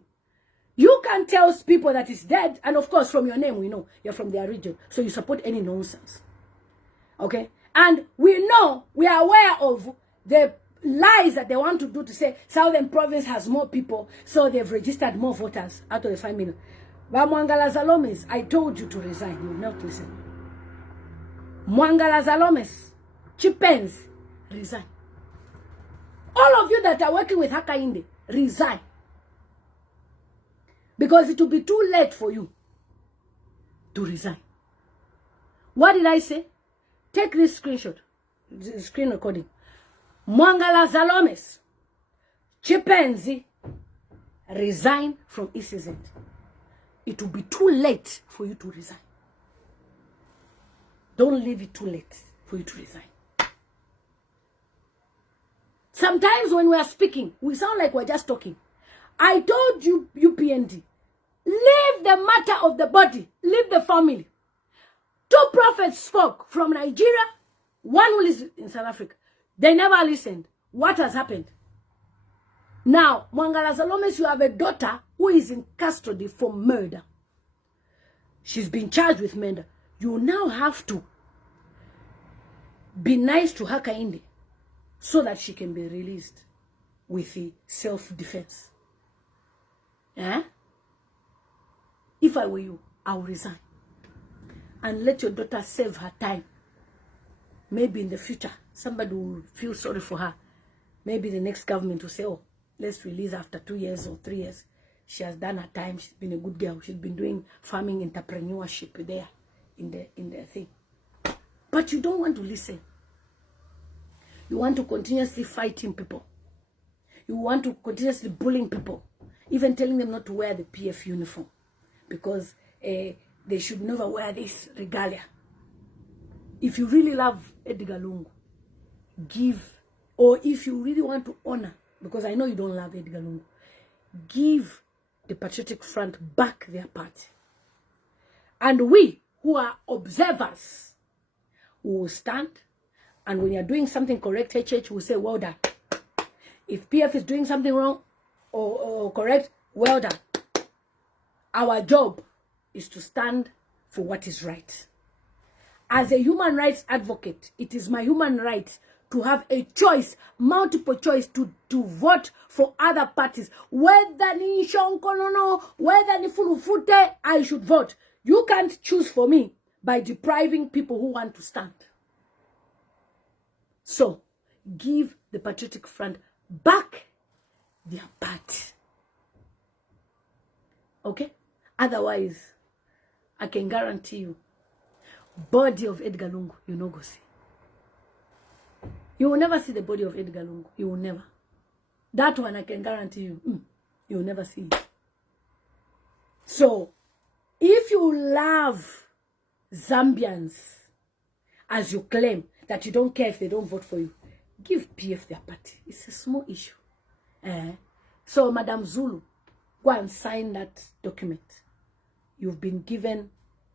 You can tell people that it's dead. And of course, from your name, we know you're from their region. So you support any nonsense. Okay? And we are aware of the lies that they want to do to say Southern Province has more people, so they've registered more voters out of the 5 million. Mwangala Zalomes, I told you to resign. You will not listen. Mwangala Zalomes, Chipens, resign. All of you that are working with Hakainde, resign. Because it will be too late for you to resign. What did I say? Take this screenshot, screen recording. Mwangala Zalomes, Chipenzi, resign from ECZ. It will be too late for you to resign. Don't leave it too late for you to resign. Sometimes when we are speaking, we sound like we're just talking. I told you, UPND, leave the matter of the body, leave the family. 2 prophets spoke from Nigeria, 1 who lives in South Africa. They never listened. What has happened? Now, Mwangala Zalomes, you have a daughter who is in custody for murder. She's been charged with murder. You now have to be nice to Hakainde so that she can be released with the self-defense. Eh? If I were you, I would resign. And let your daughter save her time. Maybe in the future, somebody will feel sorry for her. Maybe the next government will say, oh, let's release after 2 years or 3 years. She has done her time. She's been a good girl. She's been doing farming entrepreneurship there in the thing. But you don't want to listen. You want to continuously fighting people. You want to continuously bullying people. Even telling them not to wear the PF uniform. Because they should never wear this regalia. If you really love Edgar Lungu, give, or if you really want to honor, because I know you don't love Edgar Lungu, give the Patriotic Front back their party. And we, who are observers, will stand, and when you're doing something correct, HH will say, well done. If PF is doing something wrong or correct, well done. Our job is to stand for what is right. As a human rights advocate, it is my human right to have a choice, multiple choice, to vote for other parties. Whether ni shonkonono, whether ni fulufute, I should vote. You can't choose for me by depriving people who want to stand. So, give the Patriotic Front back their party. Okay? Otherwise, I can guarantee you, body of Edgar Lungu, you no go see. You will never see the body of Edgar Lungu. You will never. That one I can guarantee you, you'll never see it. So, if you love Zambians, as you claim that you don't care if they don't vote for you, give PF their party. It's a small issue. So, Madam Zulu, go and sign that document. You've been given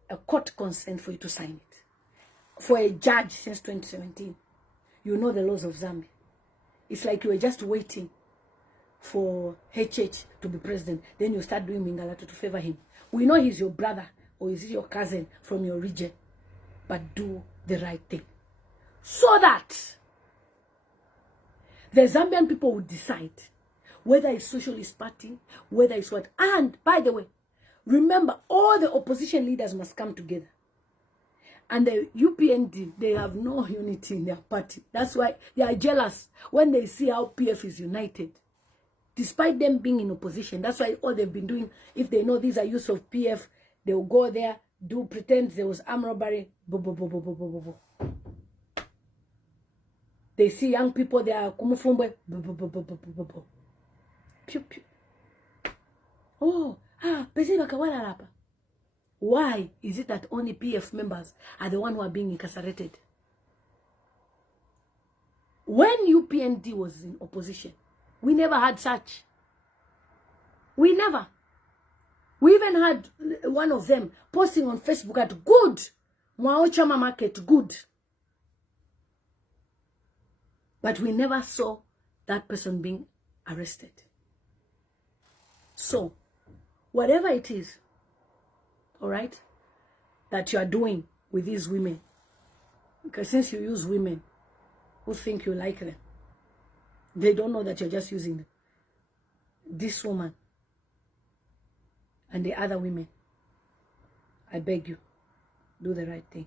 a court consent for you to sign it. For a judge since 2017, you know the laws of Zambia. It's like you were just waiting for HH to be president. Then you start doing Mingalato to favor him. We know he's your brother or is he your cousin from your region. But do the right thing. So that the Zambian people will decide whether it's Socialist Party, whether it's what. And, by the way, remember, all the opposition leaders must come together. And the UPND, they have no unity in their party. That's why they are jealous when they see how PF is united. Despite them being in opposition, that's why all they've been doing, if they know these are use of PF, they will go there, pretend there was armed robbery. They see young people, they are kumufumbe. Why is it that only PF members are the ones who are being incarcerated? When UPND was in opposition, we never had such. We never. We even had one of them posting on Facebook at good. Mwaochama market, good. But we never saw that person being arrested. So, whatever it is, all right, that you are doing with these women, because since you use women who think you like them, they don't know that you're just using them. This woman and the other women, I beg you, do the right thing.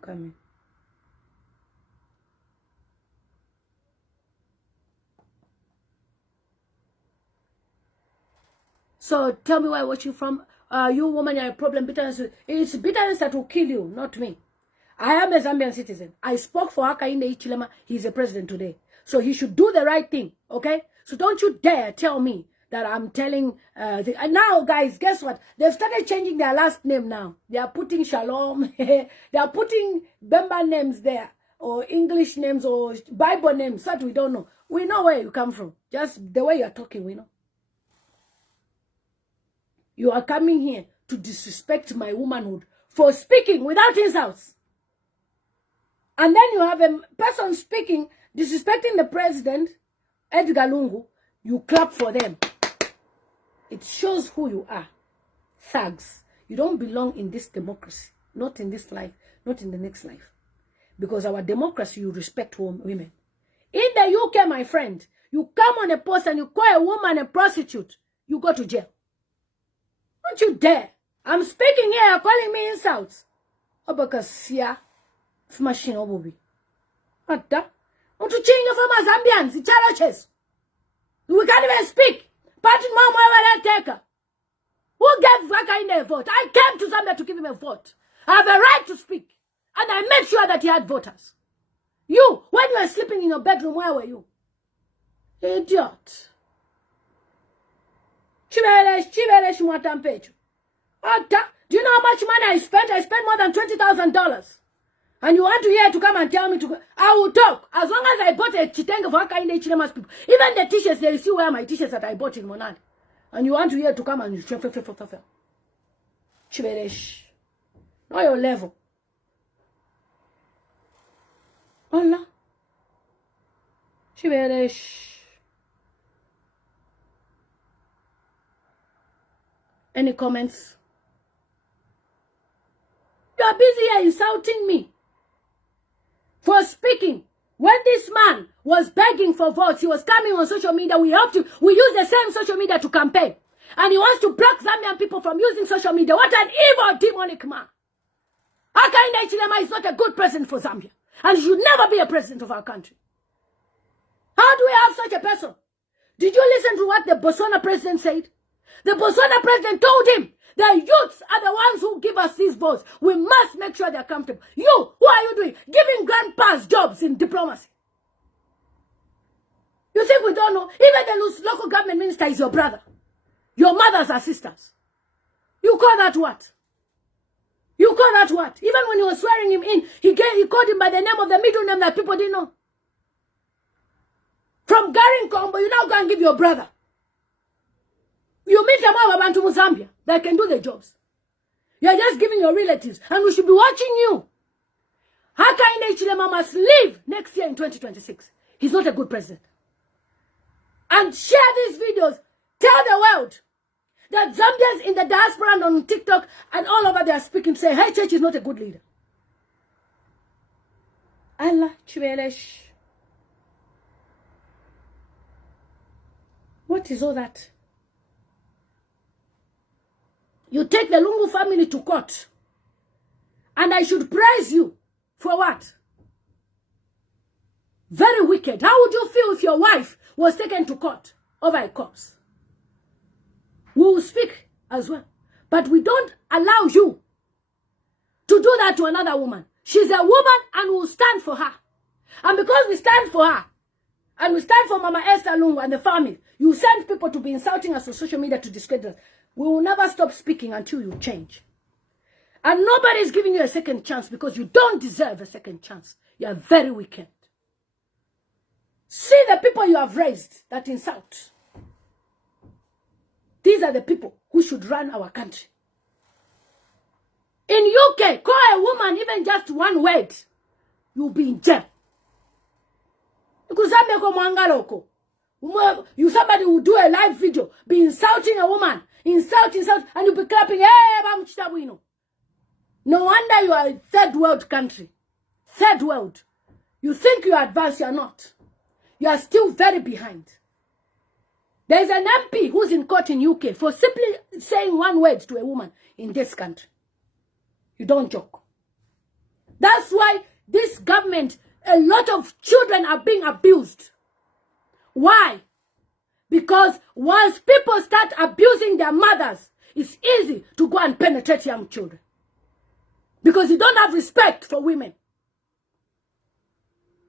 Come in. So tell me where you're watching from. You woman, you're a problem. Bitterness. It's bitterness that will kill you, not me. I am a Zambian citizen. I spoke for Hakainde Hichilema. He's a president today. So he should do the right thing, okay? So don't you dare tell me that I'm telling... and now, guys, guess what? They've started changing their last name now. They are putting Shalom. They are putting Bemba names there. Or English names or Bible names. That we don't know. We know where you come from. Just the way you're talking, we know. You are coming here to disrespect my womanhood for speaking without insults. And then you have a person speaking, disrespecting the president, Edgar Lungu, you clap for them. It shows who you are. Thugs. You don't belong in this democracy. Not in this life, not in the next life. Because our democracy, you respect women. In the UK, my friend, you come on a post and you call a woman a prostitute, you go to jail. Don't you dare. I'm speaking here, you're calling me insults. Obakasia. Machine obubi. Ata. Want to change from a Zambians, the churches. We can't even speak. Patrick Mama Taker. Who gave Hakainde a vote? I came to Zambia to give him a vote. I have a right to speak. And I made sure that he had voters. You, when you were sleeping in your bedroom, where were you? Idiot. Do you know how much money I spent? I spent more than $20,000. And you want to here to come and tell me to go? I will talk. As long as I bought a chitenge for Hakainde Hichilema's people. Even the t-shirts, they still wear my t-shirts that I bought in Monad. And you want to here to come and Chiberesh. Know your level. Allah. Chiberesh. Any comments? You are busy here insulting me for speaking. When this man was begging for votes, he was coming on social media. We helped you. We use the same social media to campaign. And he wants to block Zambian people from using social media. What an evil, demonic man. Hakainde Hichilema is not a good president for Zambia. And should never be a president of our country. How do we have such a person? Did you listen to what the Botswana president said? The Botswana president told him, the youths are the ones who give us these votes. We must make sure they're comfortable. You, who are you doing? Giving grandpas jobs in diplomacy. You think we don't know? Even the local government minister is your brother. Your mothers are sisters. You call that what? You call that what? Even when he was swearing him in, he called him by the name of the middle name that people didn't know. From Garin Combo, you now go and give your brother. You meet them all about to Zambia that can do the jobs. You're just giving your relatives, and we should be watching you. Hakainde Hichilema must leave next year in 2026. He's not a good president. And share these videos. Tell the world that Zambians in the diaspora and on TikTok and all over they are speaking, say, hey, church is not a good leader. Allah Chivelesh. What is all that? You take the Lungu family to court. And I should praise you. For what? Very wicked. How would you feel if your wife was taken to court over a corpse? We will speak as well. But we don't allow you to do that to another woman. She's a woman and we'll stand for her. And because we stand for her, and we stand for Mama Esther Lungu and the family, you send people to be insulting us on social media to discredit us. We will never stop speaking until you change. And nobody is giving you a second chance because you don't deserve a second chance. You are very wicked. See the people you have raised that insult. These are the people who should run our country. In UK, call a woman even just one word, you'll be in jail. You somebody will do a live video, be insulting a woman, insult, and you'll be clapping, hey, no wonder you are a third world country. Third world. You think you are advanced, you are not. You are still very behind. There is an MP who's in court in UK for simply saying one word to a woman in this country. You don't joke. That's why this government, a lot of children are being abused. Why? Because once people start abusing their mothers, it's easy to go and penetrate young children. Because you don't have respect for women.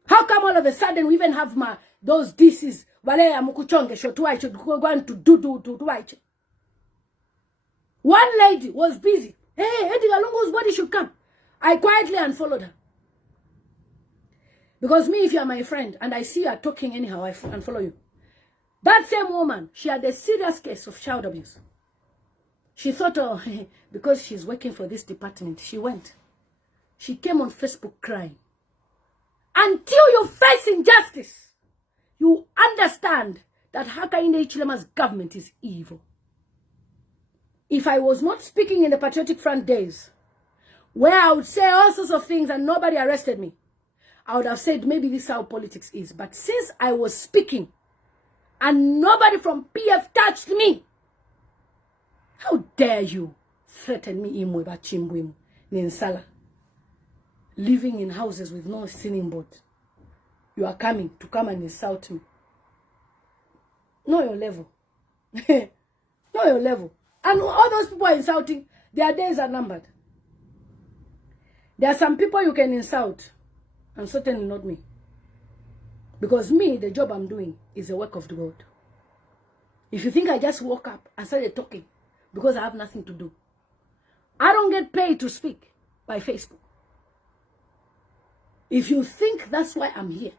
How come all of a sudden we even have those DCs? One lady was busy. Hey, Edgar Lungu's body should come. I quietly unfollowed her. Because me, if you are my friend, and I see you are talking anyhow, I unfollow you. That same woman, she had a serious case of child abuse. She thought, oh, because she's working for this department, she went. She came on Facebook crying. Until you face injustice, you understand that Hakainde Hichilema's government is evil. If I was not speaking in the Patriotic Front days, where I would say all sorts of things and nobody arrested me, I would have said maybe this is how politics is. But since I was speaking and nobody from PF touched me, how dare you threaten me, Imwe Bachimbwim, Ninsala, living in houses with no ceiling board? You are coming to come and insult me. Know your level. Know your level. And all those people are insulting, their days are numbered. There are some people you can insult, and certainly not me. Because me, the job I'm doing is a work of the God. If you think I just woke up and started talking because I have nothing to do, I don't get paid to speak by Facebook. If you think that's why I'm here,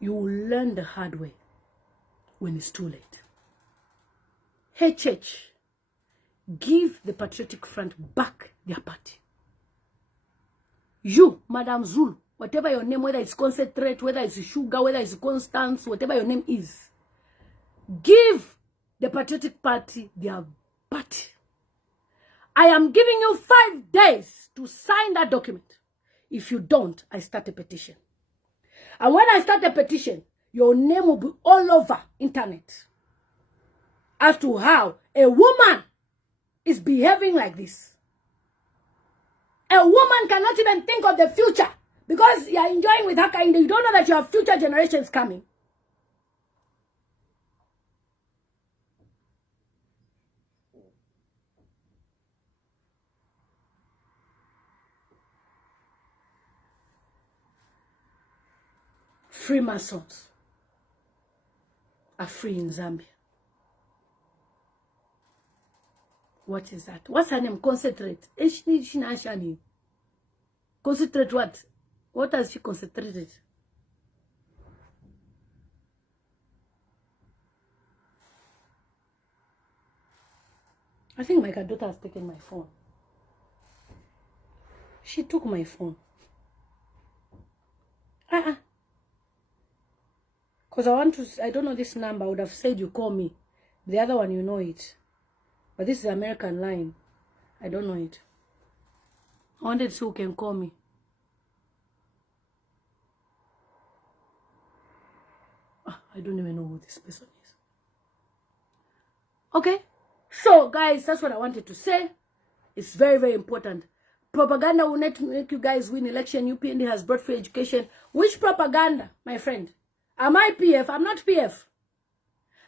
you will learn the hard way when it's too late. Hey, church, give the Patriotic Front back their party. You, Madam Zulu, whatever your name, whether it's Concentrate, whether it's Sugar, whether it's Constance, whatever your name is, give the Patriotic Party their party. I am giving you 5 days to sign that document. If you don't, I start a petition. And when I start a petition, your name will be all over internet as to how a woman is behaving like this. A woman cannot even think of the future because you are enjoying with Hakainde. You don't know that you have future generations coming. Freemasons. are free in Zambia. What is that? What's her name? Concentrate. Concentrate what? What has she concentrated? I think my daughter has taken my phone. She took my phone. Because I don't know this number. I would have said you call me. The other one, you know it. But this is American line. I don't know it. I wanted to see who can call me. I don't even know who this person is. Okay. So, guys, that's what I wanted to say. It's very, very important. Propaganda will not make you guys win election. UPND has brought free education. Which propaganda, my friend? Am I PF? I'm not PF.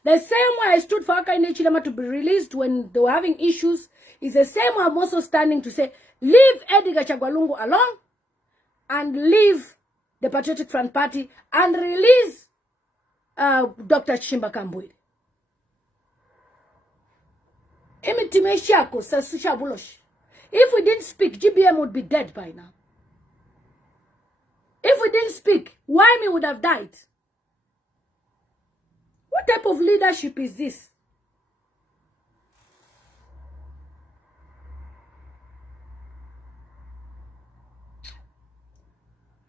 The same way I stood for Hakainde Hichilema to be released when they were having issues is the same way I'm also standing to say, leave Edgar Chagwa alone and leave the Patriotic Front Party and release Dr. Chimba Kambwili. If we didn't speak, GBM would be dead by now. If we didn't speak, Wyme would have died. What type of leadership is this?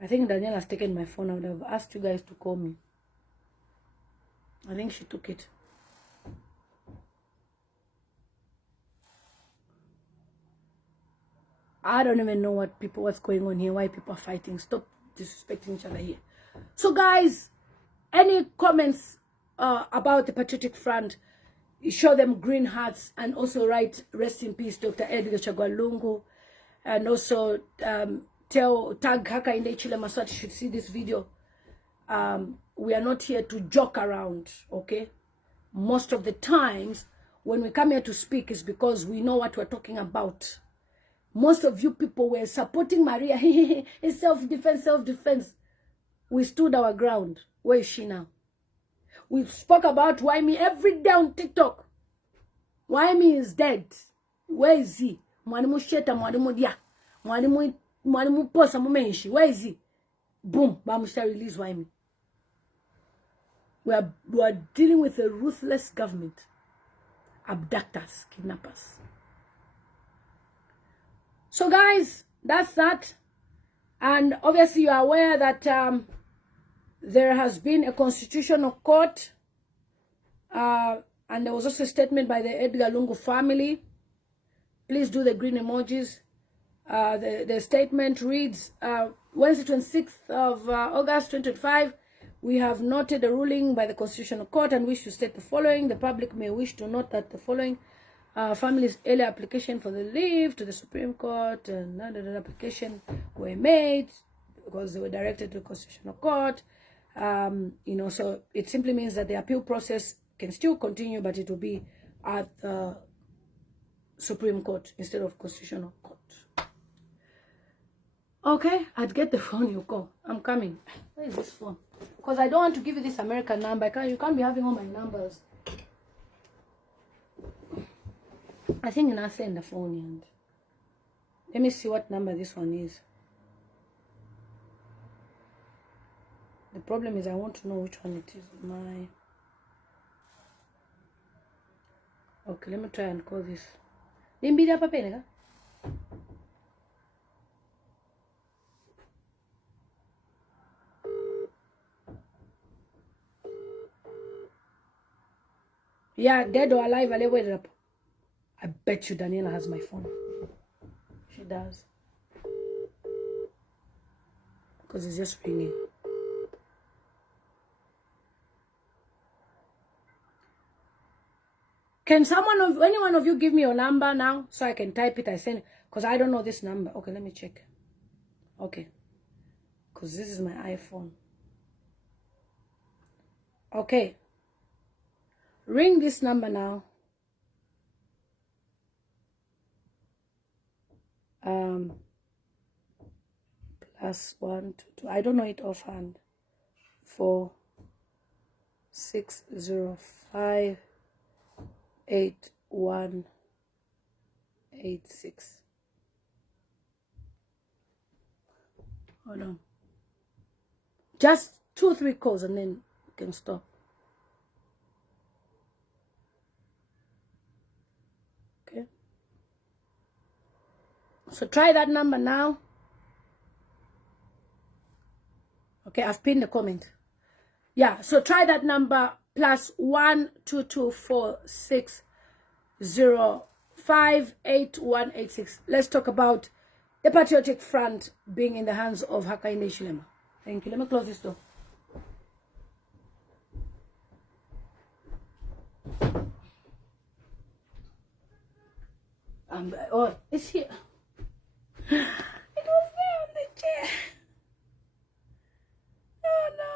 I think Danielle has taken my phone. I would have asked you guys to call me. I think she took it. I don't even know what's going on here, why people are fighting. Stop disrespecting each other here. So guys, any comments about the Patriotic Front, show them green hearts and also write rest in peace Dr. Edgar Chagwa Lungu, and also tag Hakainde Hichilema so that you should see this video. We are not here to joke around, okay? Most of the times when we come here to speak is because we know what we're talking about. Most of you people were supporting Maria. It's self-defense, self-defense. We stood our ground. Where is she now? We spoke about Wyme every day on TikTok. Wyme is dead. Where is he? Mwalimu sheta, mwalimu dia. Mwalimu posa mumenshi. Where is he? Boom. Bamusha release Wyme. We are dealing with a ruthless government. Abductors, kidnappers. So guys, that's that. And obviously you are aware that there has been a constitutional court. And there was also a statement by the Edgar Lungu family. Please do the green emojis. The statement reads, Wednesday 26th of August 2025, we have noted a ruling by the Constitutional Court and wish to state the following. The public may wish to note that the following families' earlier application for the leave to the Supreme Court and another application were made because they were directed to the Constitutional Court. So it simply means that the appeal process can still continue, but it will be at the Supreme Court instead of Constitutional Court. Okay, I'd get the phone you call. I'm coming. Where is this phone? Because I don't want to give you this American number. You can't be having all my numbers. I think I'll send the phone and let me see what number this one is. The problem is I want to know which one it is. Okay, let me try and call this. Yeah, dead or alive, I'll wait up. I bet you Daniela has my phone. She does. Because it's just ringing. Can any one of you give me your number now so I can type it? I send it because I don't know this number. Okay, let me check. Okay. Because this is my iPhone. Okay. Ring this number now. +122. I don't know it offhand. 4 6058186. Hold on. Just 2-3 calls and then we can stop. Okay. So try that number now. Okay, I've pinned the comment. Yeah, so try that number +1 2246058186. Let's talk about the Patriotic Front being in the hands of Hakainde Hichilema. Thank you. Let me close this door. Oh, it's here. It was there on the chair. Oh no.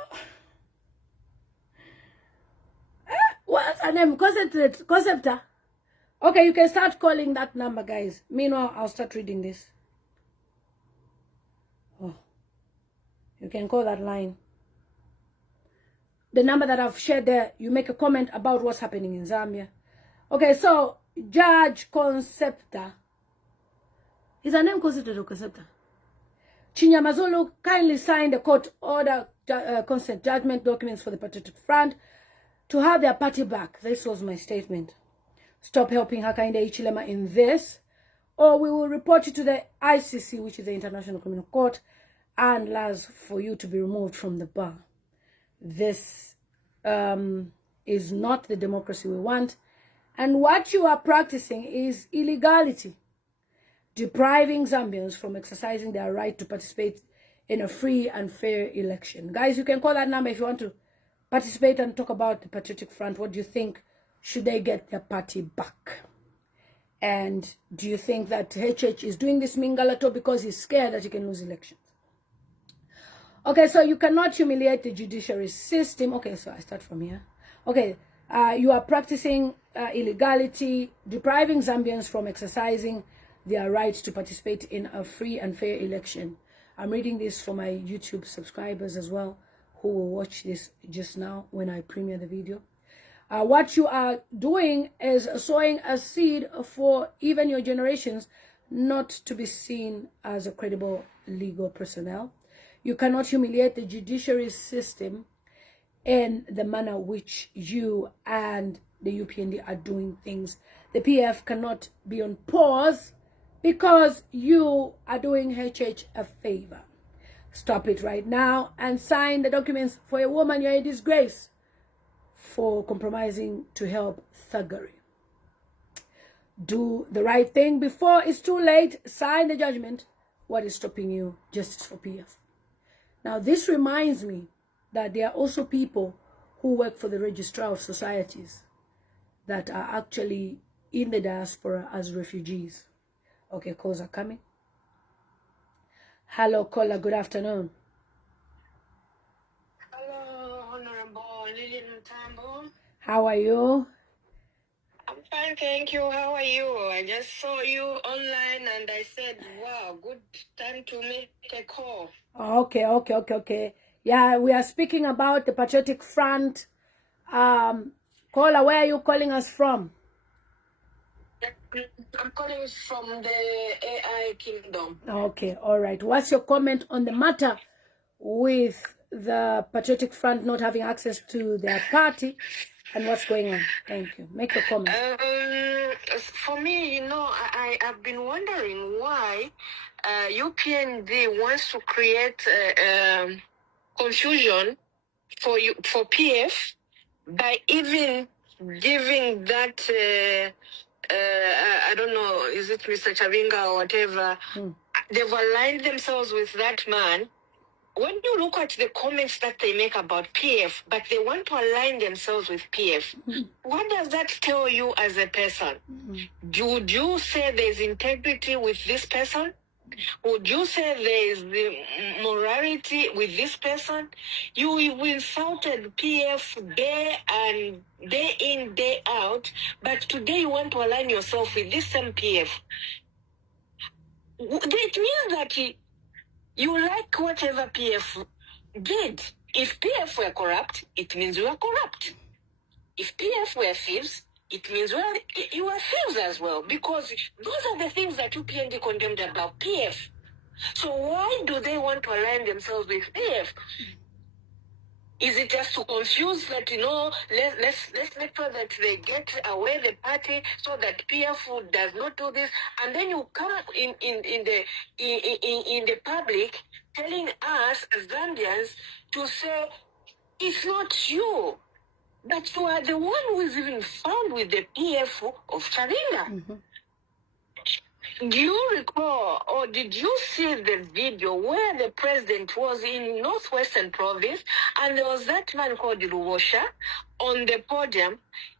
What's her name? Concepta. Okay, you can start calling that number, guys. Meanwhile, I'll start reading this. Oh, you can call that line. The number that I've shared there, you make a comment about what's happening in Zambia. Okay, so Judge Concepta. Is her name Concepta or Concepta? Chinyamazulu kindly signed the court order consent judgment documents for the Patriotic Front to have their party back. This was my statement. Stop helping Hakainde Hichilema in this, or we will report you to the ICC, which is the International Criminal Court, and allows for you to be removed from the bar. This is not the democracy we want, and what you are practicing is illegality, depriving Zambians from exercising their right to participate in a free and fair election. Guys, you can call that number if you want to participate and talk about the Patriotic Front. What do you think? Should they get their party back? And do you think that HH is doing this mingalato because he's scared that he can lose elections? Okay, so you cannot humiliate the judiciary system. Okay, so I start from here. Okay, you are practicing illegality, depriving Zambians from exercising their right to participate in a free and fair election. I'm reading this for my YouTube subscribers as well, who will watch this just now when I premiere the video. What you are doing is sowing a seed for even your generations not to be seen as a credible legal personnel. You cannot humiliate the judiciary system in the manner which you and the UPND are doing things. The PF cannot be on pause because you are doing HH a favor. Stop it right now and sign the documents. For a woman, you're a disgrace for compromising to help thuggery. Do the right thing before it's too late. Sign the judgment. What is stopping you? Justice for PF. Now, this reminds me that there are also people who work for the Registrar of Societies that are actually in the diaspora as refugees. Okay, calls are coming. Hello, caller. Good afternoon. Hello, Honorable Lillian Mutambo. How are you? I'm fine, thank you. How are you? I just saw you online and I said, wow, good time to make a call. Okay. Yeah, we are speaking about the Patriotic Front. Caller, where are you calling us from? I'm calling from the AI Kingdom. Okay, all right. What's your comment on the matter with the Patriotic Front not having access to their party and what's going on? Thank you. Make your comment. For me, I've been wondering why UPND wants to create confusion for PF by even giving that I don't know, is it Mr. Chabinga or whatever? They've aligned themselves with that man. When you look at the comments that they make about PF, but they want to align themselves with PF, what does that tell you as a person? Would you say there's integrity with this person? Would you say there is the morality with this person? You insulted PF day in, day out, but today you want to align yourself with this same PF. It means that you like whatever PF did. If PF were corrupt, it means you are corrupt. If PF were thieves, it means, well, you are thieves as well, because those are the things that UPND condemned about PF. So why do they want to align themselves with PF? Is it just to confuse that, let's make sure that they get away the party so that PF does not do this, and then you come in the public telling us as Zambians to say it's not you, but you are the one who is even found with the PF of Chabinga. Mm-hmm. Do you recall, or did you see the video where the president was in Northwestern Province and there was that man called Luwosha on the podium?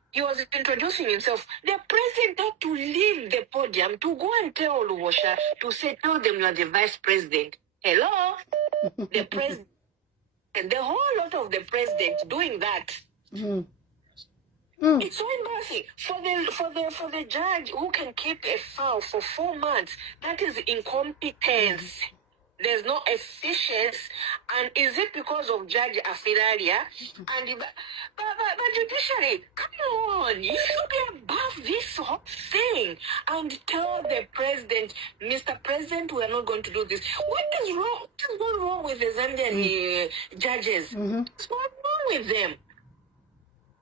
He was introducing himself. The president had to leave the podium to go and tell Luwosha to say, tell them you are the vice president. Hello? The president, the whole lot of the president doing that. Mm. It's so embarrassing for the judge who can keep a file for 4 months. That is incompetence. There's no efficiency, and is it because of Judge Afiraria? And but judiciary, come on, you should be above this whole thing and tell the president, Mr. President, we are not going to do this. What is wrong? What is going wrong with the Zambian judges? What's going wrong with them?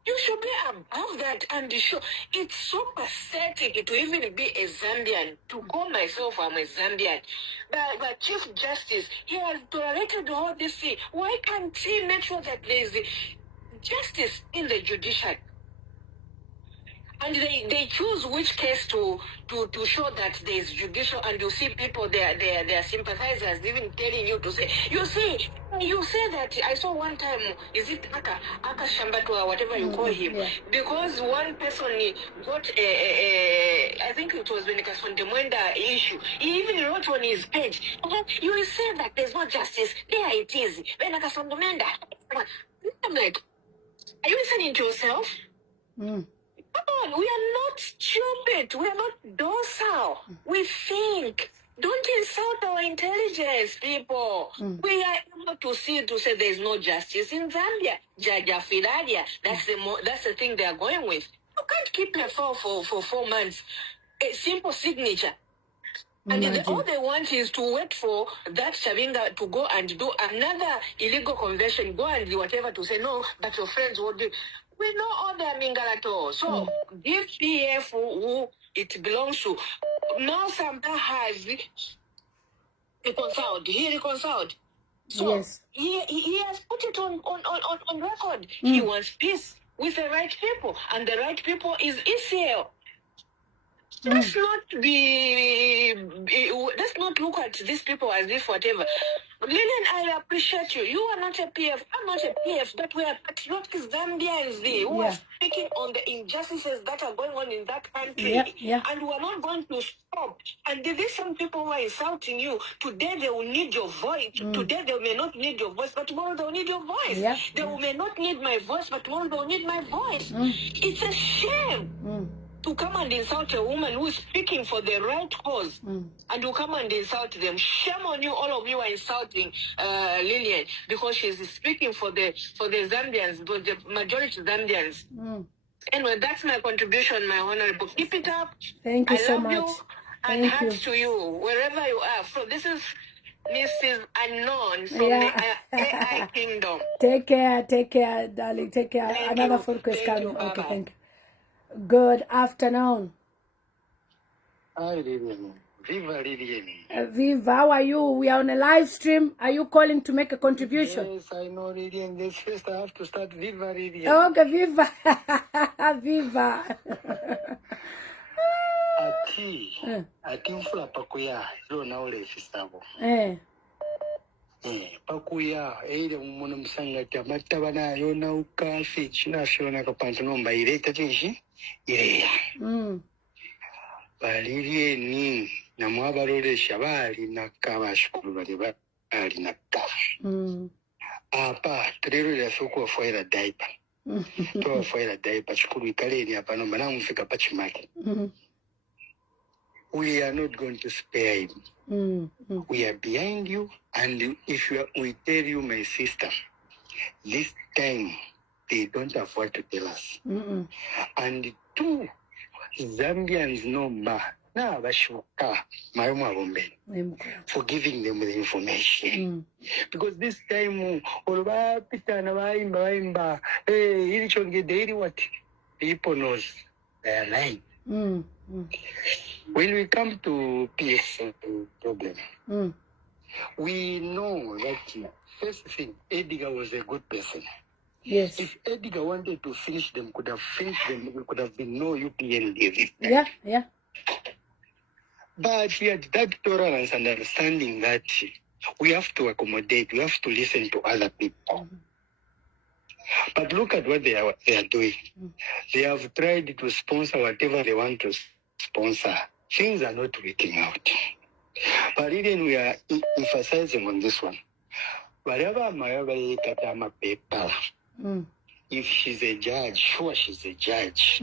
You should be above that and show. It's so pathetic to even be a Zambian, to call myself I'm a Zambian. But Chief Justice, he has tolerated all this thing. Why can't he make sure that there is justice in the judiciary? And they choose which case to show that there is judicial, and you see people, their sympathizers even telling you to say, you say that I saw one time, is it Aka Shambatwa, whatever you call him, because one person got I think it was when the Kasondemwenda issue, he even wrote on his page, you will say that there's no justice, there it is, when Kasondemwenda. I'm like, are you listening to yourself? Come on, we are not stupid. We are not docile. We think. Don't insult our intelligence, people. We are able to say there is no justice in Zambia. Jaja Filaria, that's the thing they are going with. You can't keep your file for 4 months. A simple signature. And all they want is to wait for that Chabinga to go and do another illegal conversion, go and do whatever to say, no, but your friends will do. We know all the Mingalato. So give PF who it belongs to. Now Sampa has reconciled. He reconciled. So yes. he has put it on record. He wants peace with the right people. And the right people is Israel. Let's not look at these people as if whatever. Lillian, I appreciate you. You are not a PF. I'm not a PF, but we are patriotic Zambians who are speaking on the injustices that are going on in that country. And we are not going to stop. And there is some people who are insulting you. Today they will need your voice. Today they may not need your voice, but tomorrow they will need your voice. They may not need my voice, but tomorrow they will need my voice. It's a shame. To come and insult a woman who is speaking for the right cause, and you come and insult them. Shame on you, all of you are insulting Lillian, because she's speaking for the Zambians, but the majority Zambians. Anyway, that's my contribution, my honorable. Keep it up. Thank you so much. I love you, and thanks to you, wherever you are. So this is Mrs. Unknown from the AI Kingdom. Take care, darling. Take care. Another phone call is coming. Okay, thank you. Good afternoon. Hi, Lillian. Viva, Lillian. Viva, how are you? We are on a live stream. Are you calling to make a contribution? Yes, I know, Lillian. This first I have to start Viva, Lillian. Okay, Viva. Viva. Ati mfula pakuya, ilo na ule fisabo. Pakuya, eile mumuna msanga tamata bana yona ukafi china shona kapantu nomba ileta tinshi. Baliriye ni na mwabarole shabali nakaba shukuru bali nakaba. Apa trero ya soko afuera daipa. To afuera daipa shukuru ikaleni hapa nomba na mfika pachimaki. We are not going to spare him. We are behind you, and if we tell you, my sister, this time they don't have what to tell us. And two, Zambians know na bashuka mayomu abombe for giving them the information. Because this time oluba pitana baimba iri chongede iri what people knows they are lying. When we come to PS problem, we know that first thing, Edgar was a good person. Yes. If Edgar wanted to finish them, could have finished them. There could have been no UPN this Yeah, time. yeah. But he had that tolerance and understanding that we have to accommodate, we have to listen to other people. But look at what they are doing. They have tried to sponsor whatever they want to sponsor. Things are not working out. But even we are emphasizing on this one. Whatever Mayaba Katama paper, if she's a judge, sure she's a judge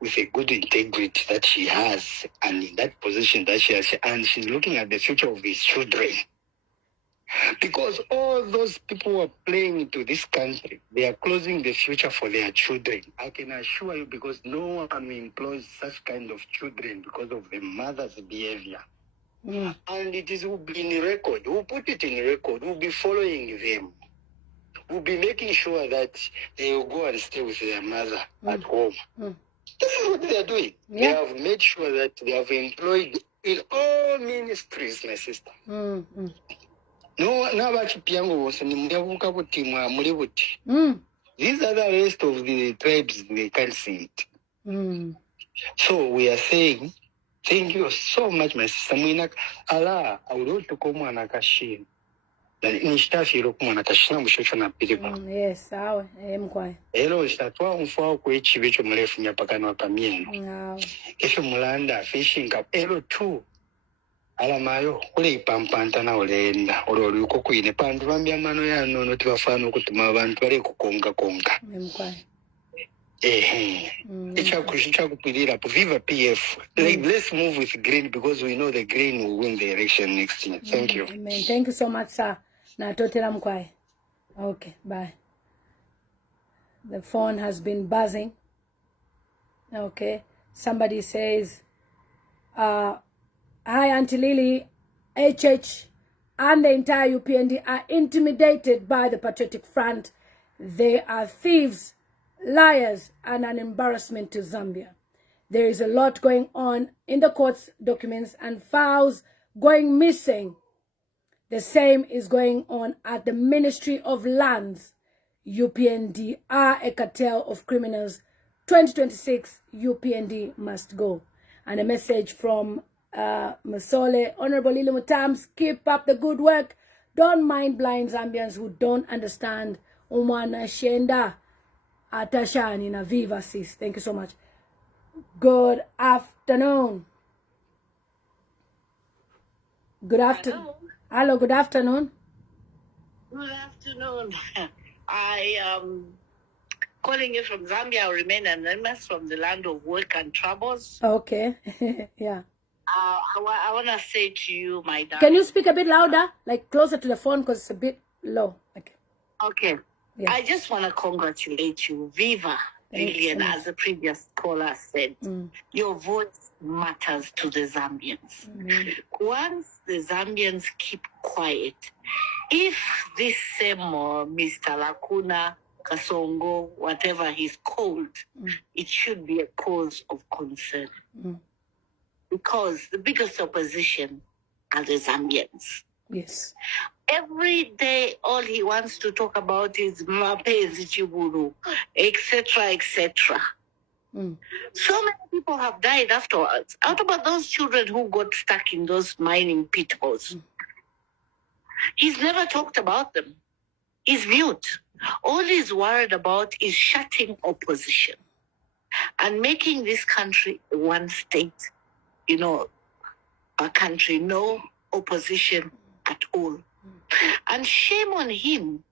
with a good integrity that she has, and in that position that she has, and she's looking at the future of his children. Because all those people who are playing into this country, they are closing the future for their children. I can assure you, because no one employs such kind of children because of the mother's behavior. And it will be in record. We'll put it in record. We'll be following them. We'll be making sure that they will go and stay with their mother at home. This is what they are doing. Yeah. They have made sure that they have employed in all ministries, my sister. No, these are the rest of the tribes, they can't see it. So we are saying, thank you so much, my sister. Allah, I would like to come on a cashin. Yes, sawa. Mkwae. Elo istatwa mfua kwechi bicho mrefu nyapakano wakamieno. Kesho mulanda fishing up elo tu. Ala mayo ule ipampanta na ulenda. Ule uko kuine pandu wambia mano ya nono tiwafano kutuma abantu wale kukonga. Mkwae. Icha kupilira viva PF. Like, let's move with green because we know the green will win the election next year. Thank you. Amen. Thank you so much, sir. Na totela mkwae. Okay, bye. The phone has been buzzing. Okay. Somebody says, hi, Auntie Lily, HH, and the entire UPND are intimidated by the Patriotic Front. They are thieves, liars, and an embarrassment to Zambia. There is a lot going on in the court's documents and files going missing. The same is going on at the Ministry of Lands. UPND are a cartel of criminals. 2026, UPND must go. And a message from Masole, Honorable Lillian Mutambo, keep up the good work. Don't mind blind Zambians who don't understand. Umwana Shenda, Atashani na Viva Sis. Thank you so much. Good afternoon. Good afternoon. Hello, good afternoon. Good afternoon. I am calling you from Zambia. I remain anonymous from the land of work and troubles. Okay. Yeah. I want to say to you, my darling. Can you speak a bit louder? Like closer to the phone because it's a bit low. Okay. Yeah. I just want to congratulate you. Viva, Lillian, as the previous caller said. Your voice matters to the Zambians. Once the Zambians keep quiet, if this same Mr. Lacuna, Kasongo, whatever he's called, it should be a cause of concern. Because the biggest opposition are the Zambians. Yes. Every day, all he wants to talk about is Mapezi Chiburu, etc., etc. So many people have died afterwards. Out about those children who got stuck in those mining pit holes. He's never talked about them. He's mute. All he's worried about is shutting opposition and making this country one state, a country, no opposition at all. And shame on him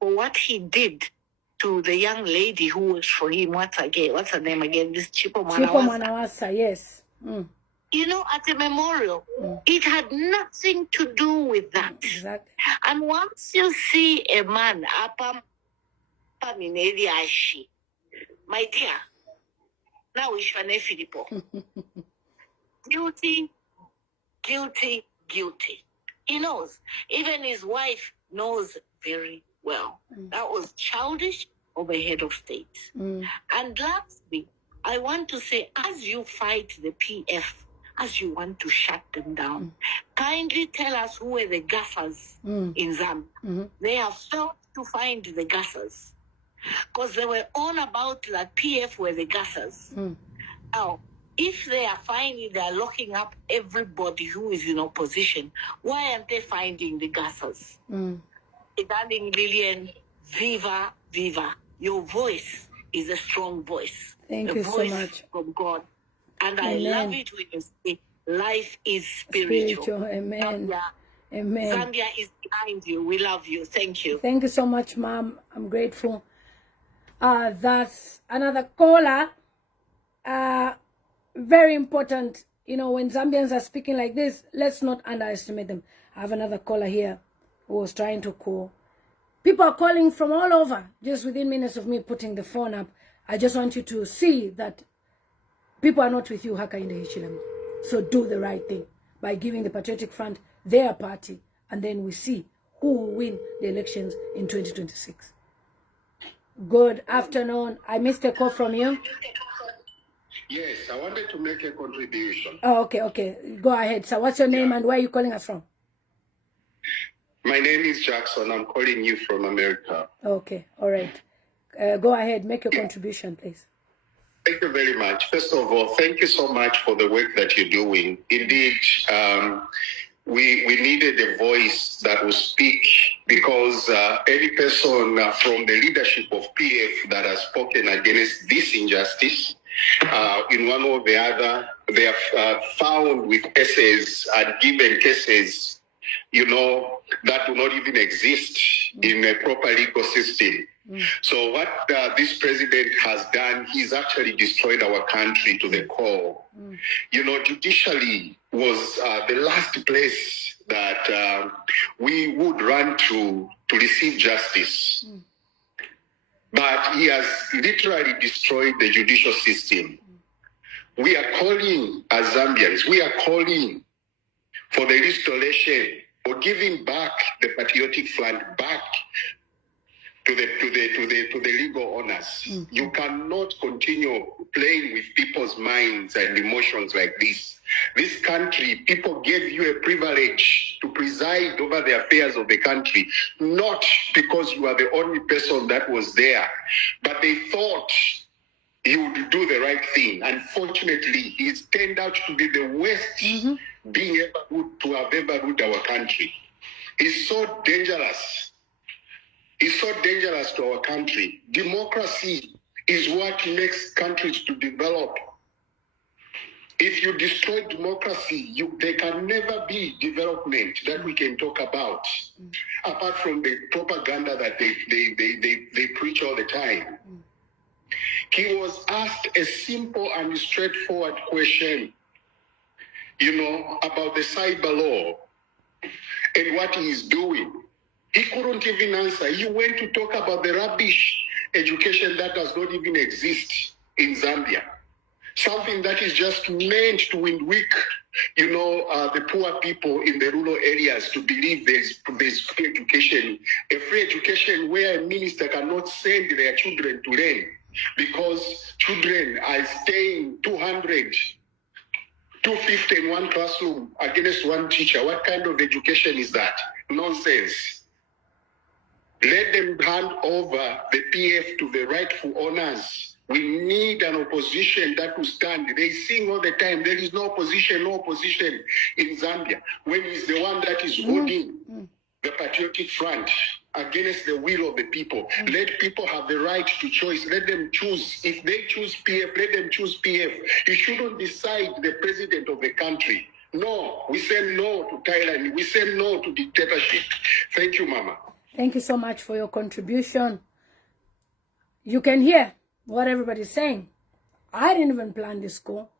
for what he did to the young lady who works for him. What's her name again? This Chipo Manawasa, yes. At a memorial. It had nothing to do with that. Exactly. And once you see a man, My dear, now we shall Filippo. Guilty, guilty, guilty. He knows. Even his wife knows very well. That was childish of a head of state. And lastly, I want to say, as you fight the PF, as you want to shut them down, kindly tell us who were the gaffers in Zambia. They have failed to find the gaffers because they were on about that PF were the gaffers. Now, if they are finding, they are locking up everybody who is in opposition, why aren't they finding the gaffers? Darling Lillian, viva, viva. Your voice is a strong voice. Thank you so much. From God. And Amen. I love it when you say life is spiritual. Amen. Zambia, Amen. Zambia is behind you. We love you. Thank you. Thank you so much, Mom. I'm grateful. That's another caller. Very important. You know, when Zambians are speaking like this, let's not underestimate them. I have another caller here who was trying to call. People are calling from all over, just within minutes of me putting the phone up. I just want you to see that people are not with you, Hakainde Hichilema. So do the right thing by giving the Patriotic Front their party, and then we see who will win the elections in 2026. Good afternoon. I missed a call from you. Yes, I wanted to make a contribution. Oh, okay. Go ahead. So what's your name and where are you calling us from? My name is Jackson. I'm calling you from America. Okay, all right. Go ahead. Make your contribution, please. Thank you very much. First of all, thank you so much for the work that you're doing. Indeed, we needed a voice that will speak, because any person from the leadership of PF that has spoken against this injustice, in one or the other, they are found with cases and given cases, you know, that do not even exist in a proper legal system. So what this president has done, he's actually destroyed our country to the core. You know, judicially was the last place that we would run to receive justice. But he has literally destroyed the judicial system. We are calling as Zambians, we are calling for the restoration, for giving back the Patriotic Front back to the legal owners. You cannot continue playing with people's minds and emotions like this. This country, people gave you a privilege to preside over the affairs of the country, not because you are the only person that was there, but they thought you would do the right thing. Unfortunately, it's turned out to be the worst being to have ever ruled our country. It's so dangerous. It's so dangerous to our country. Democracy is what makes countries to develop. If you destroy democracy, there can never be development that we can talk about, apart from the propaganda that they preach all the time. He was asked a simple and straightforward question, you know, about the cyber law and what he is doing. He couldn't even answer. He went to talk about the rubbish education that does not even exist in Zambia. Something that is just meant to windweak, you know, the poor people in the rural areas to believe there's free education. A free education where a minister cannot send their children to learn because children are staying 200, 250 in one classroom against one teacher. What kind of education is that? Nonsense. Let them hand over the PF to the rightful owners. We need an opposition that will stand. They sing all the time, there is no opposition in Zambia. When it's the one that is holding the Patriotic Front against the will of the people. Let people have the right to choice. Let them choose. If they choose PF, let them choose PF. You shouldn't decide the president of the country. No, we say no to Thailand. We say no to dictatorship. Thank you, Mama. Thank you so much for your contribution. You can hear what everybody's saying. I didn't even plan this call.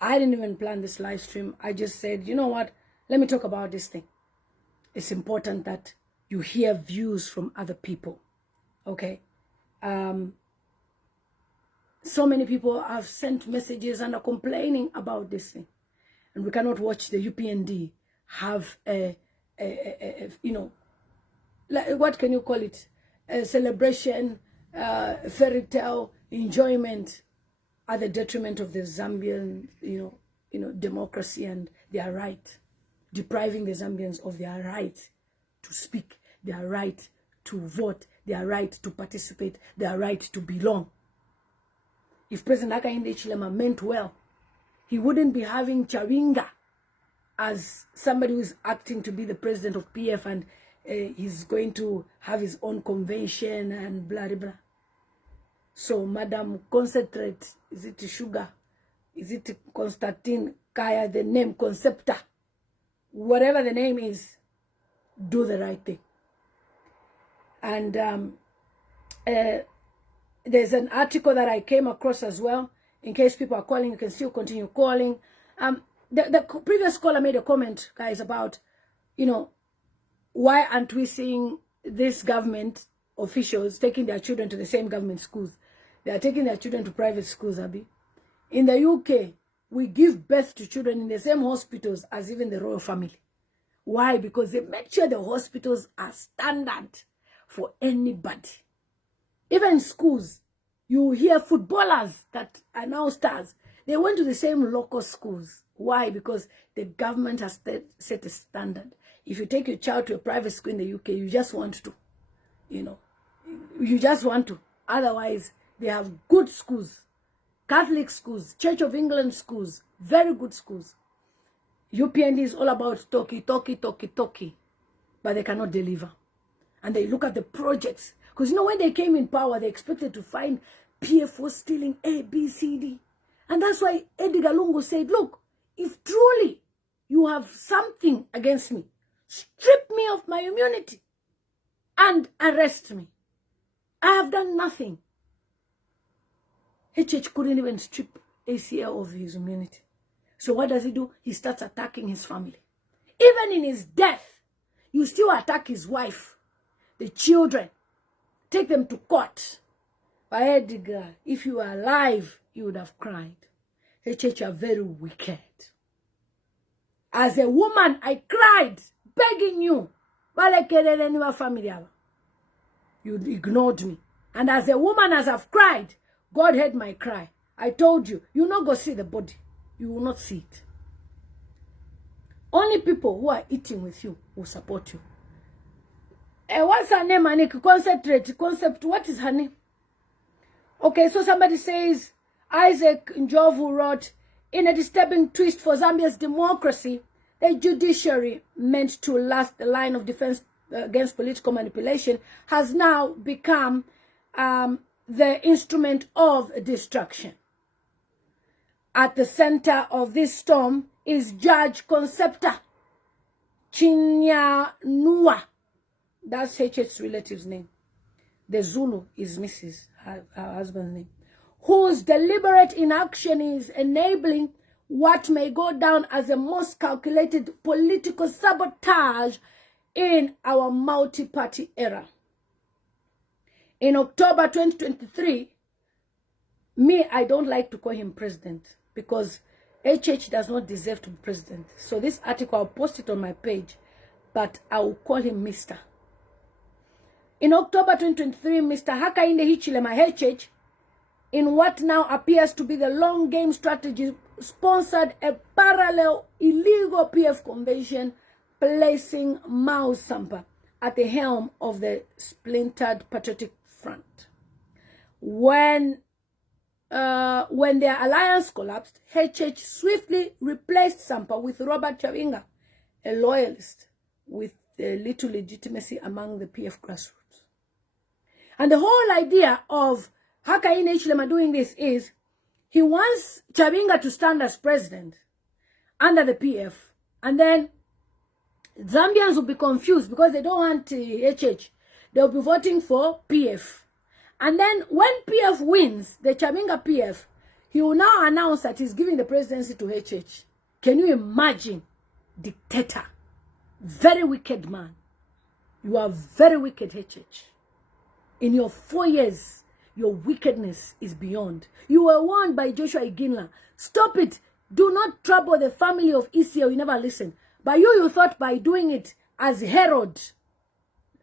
I didn't even plan this live stream. I just said, you know what? Let me talk about this thing. It's important that you hear views from other people. Okay? So many people have sent messages and are complaining about this thing. And we cannot watch the UPND have a you know, like, what can you call it? A celebration, fairy tale, enjoyment at the detriment of the Zambian, democracy and their right, depriving the Zambians of their right to speak, their right to vote, their right to participate, their right to belong. If President Hakainde Hichilema meant well, he wouldn't be having Chabinga as somebody who's acting to be the president of PF, and he's going to have his own convention and blah, blah, blah. So, Madam Concentrate, is it Sugar? Is it Constantine Kaya, the name Concepta? Whatever the name is, do the right thing. And there's an article that I came across as well. In case people are calling, you can still continue calling. The previous caller made a comment, guys, about, why aren't we seeing this government officials taking their children to the same government schools? They are taking their children to private schools, Abby. In the UK, we give birth to children in the same hospitals as even the royal family. Why? Because they make sure the hospitals are standard for anybody. Even schools, you hear footballers that are now stars. They went to the same local schools. Why? Because the government has set a standard. If you take your child to a private school in the UK, you just want to, you just want to. Otherwise, they have good schools, Catholic schools, Church of England schools, very good schools. UPND is all about talky, but they cannot deliver. And they look at the projects. Because, when they came in power, they expected to find PF was stealing A, B, C, D. And that's why Edgar Lungu said, look, if truly you have something against me, strip me of my immunity and arrest me. I have done nothing. HH couldn't even strip ACL of his immunity. So what does he do? He starts attacking his family. Even in his death, you still attack his wife, the children, take them to court. But Edgar, if you were alive, you would have cried. HH are very wicked. As a woman, I cried, begging you. You ignored me. And as a woman, as I've cried, God heard my cry. I told you, you'll not go see the body. You will not see it. Only people who are eating with you will support you. What's her name, Anik? Concept. What is her name? Okay, so somebody says, Isaac Njovu wrote, in a disturbing twist for Zambia's democracy, the judiciary, meant to last the line of defense against political manipulation, has now become the instrument of destruction. At the center of this storm is Judge Concepta Chinyanua. That's HH's relative's name. The Zulu is Mrs. her husband's name. Whose deliberate inaction is enabling what may go down as the most calculated political sabotage in our multi-party era. In October 2023, I don't like to call him president because HH does not deserve to be president. So this article, I'll post it on my page, but I will call him Mr. In October 2023, Mr. Hakainde Hichilema HH, in what now appears to be the long game strategy, sponsored a parallel illegal PF convention, placing Mao Sampa at the helm of the splintered Patriotic Front. When their alliance collapsed, HH swiftly replaced Sampa with Robert Chabinga, a loyalist with little legitimacy among the PF grassroots. And the whole idea of Hakainde Hichilema doing this is he wants Chabinga to stand as president under the PF, and then Zambians will be confused because they don't want HH. They'll be voting for PF. And then when PF wins, the Chabinga PF, he will now announce that he's giving the presidency to HH. Can you imagine? Dictator. Very wicked man. You are very wicked, HH. In your 4 years, your wickedness is beyond. You were warned by Joshua Iginla. Stop it. Do not trouble the family of Israel. You never listen. But you thought by doing it as Herod,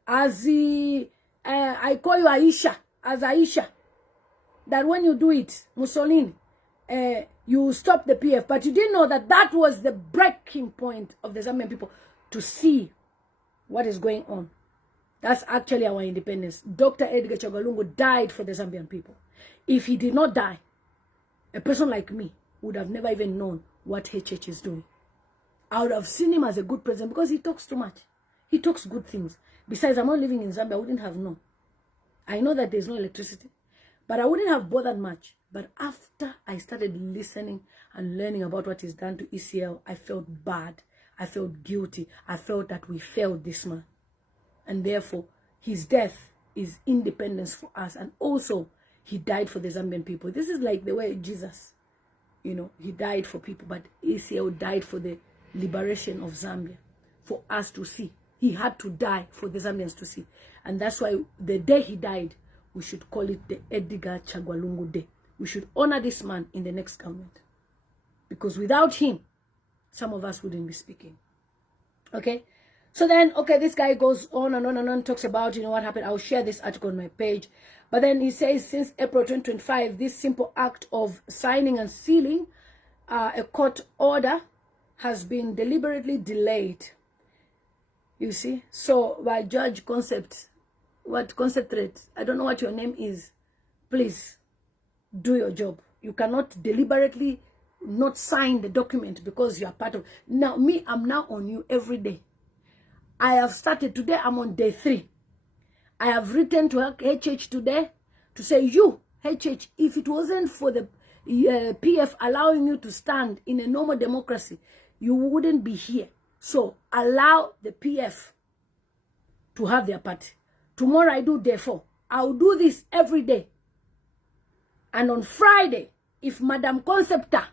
as I call you Aisha, as Aisha, that when you do it, Mussolini, you stop the PF. But you didn't know that that was the breaking point of the Zambian people to see what is going on. That's actually our independence. Dr. Edgar Chagwa Lungu died for the Zambian people. If he did not die, a person like me would have never even known what HH is doing. I would have seen him as a good president because he talks too much. He talks good things. Besides, I'm not living in Zambia. I wouldn't have known. I know that there's no electricity, but I wouldn't have bothered much. But after I started listening and learning about what is done to ECL, I felt bad. I felt guilty. I felt that we failed this man. And therefore, his death is independence for us. And also, he died for the Zambian people. This is like the way Jesus, you know, he died for people. But ECL died for the liberation of Zambia, for us to see. He had to die for the Zambians to see. And that's why the day he died, we should call it the Edgar Chagwa Lungu Day. We should honor this man in the next government. Because without him, some of us wouldn't be speaking. Okay? So then, okay, this guy goes on and on and on, talks about, you know, what happened. I'll share this article on my page. But then he says, since April 2025, this simple act of signing and sealing a court order has been deliberately delayed. You see? So, by Judge Concept, what concentrate? I don't know what your name is. Please, do your job. You cannot deliberately not sign the document because you are part of... Now, me, I'm now on you every day. I have started today, I'm on day 3. I have written to HH today to say, you, HH, if it wasn't for the PF allowing you to stand in a normal democracy, you wouldn't be here. So allow the PF to have their party. Tomorrow I do day 4. I'll do this every day. And on Friday, if Madam Concepta,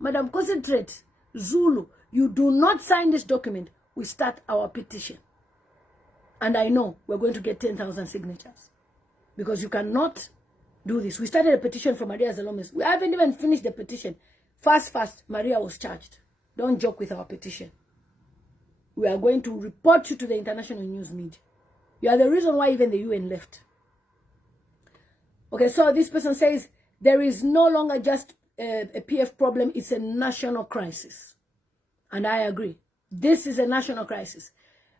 Madam Concentrate, Zulu, you do not sign this document, we start our petition. And I know we're going to get 10,000 signatures. Because you cannot do this. We started a petition for Maria Zalomes. We haven't even finished the petition. Fast, Maria was charged. Don't joke with our petition. We are going to report you to the international news media. You are the reason why even the UN left. Okay, so this person says, there is no longer just a PF problem, it's a national crisis. And I agree. This is a national crisis.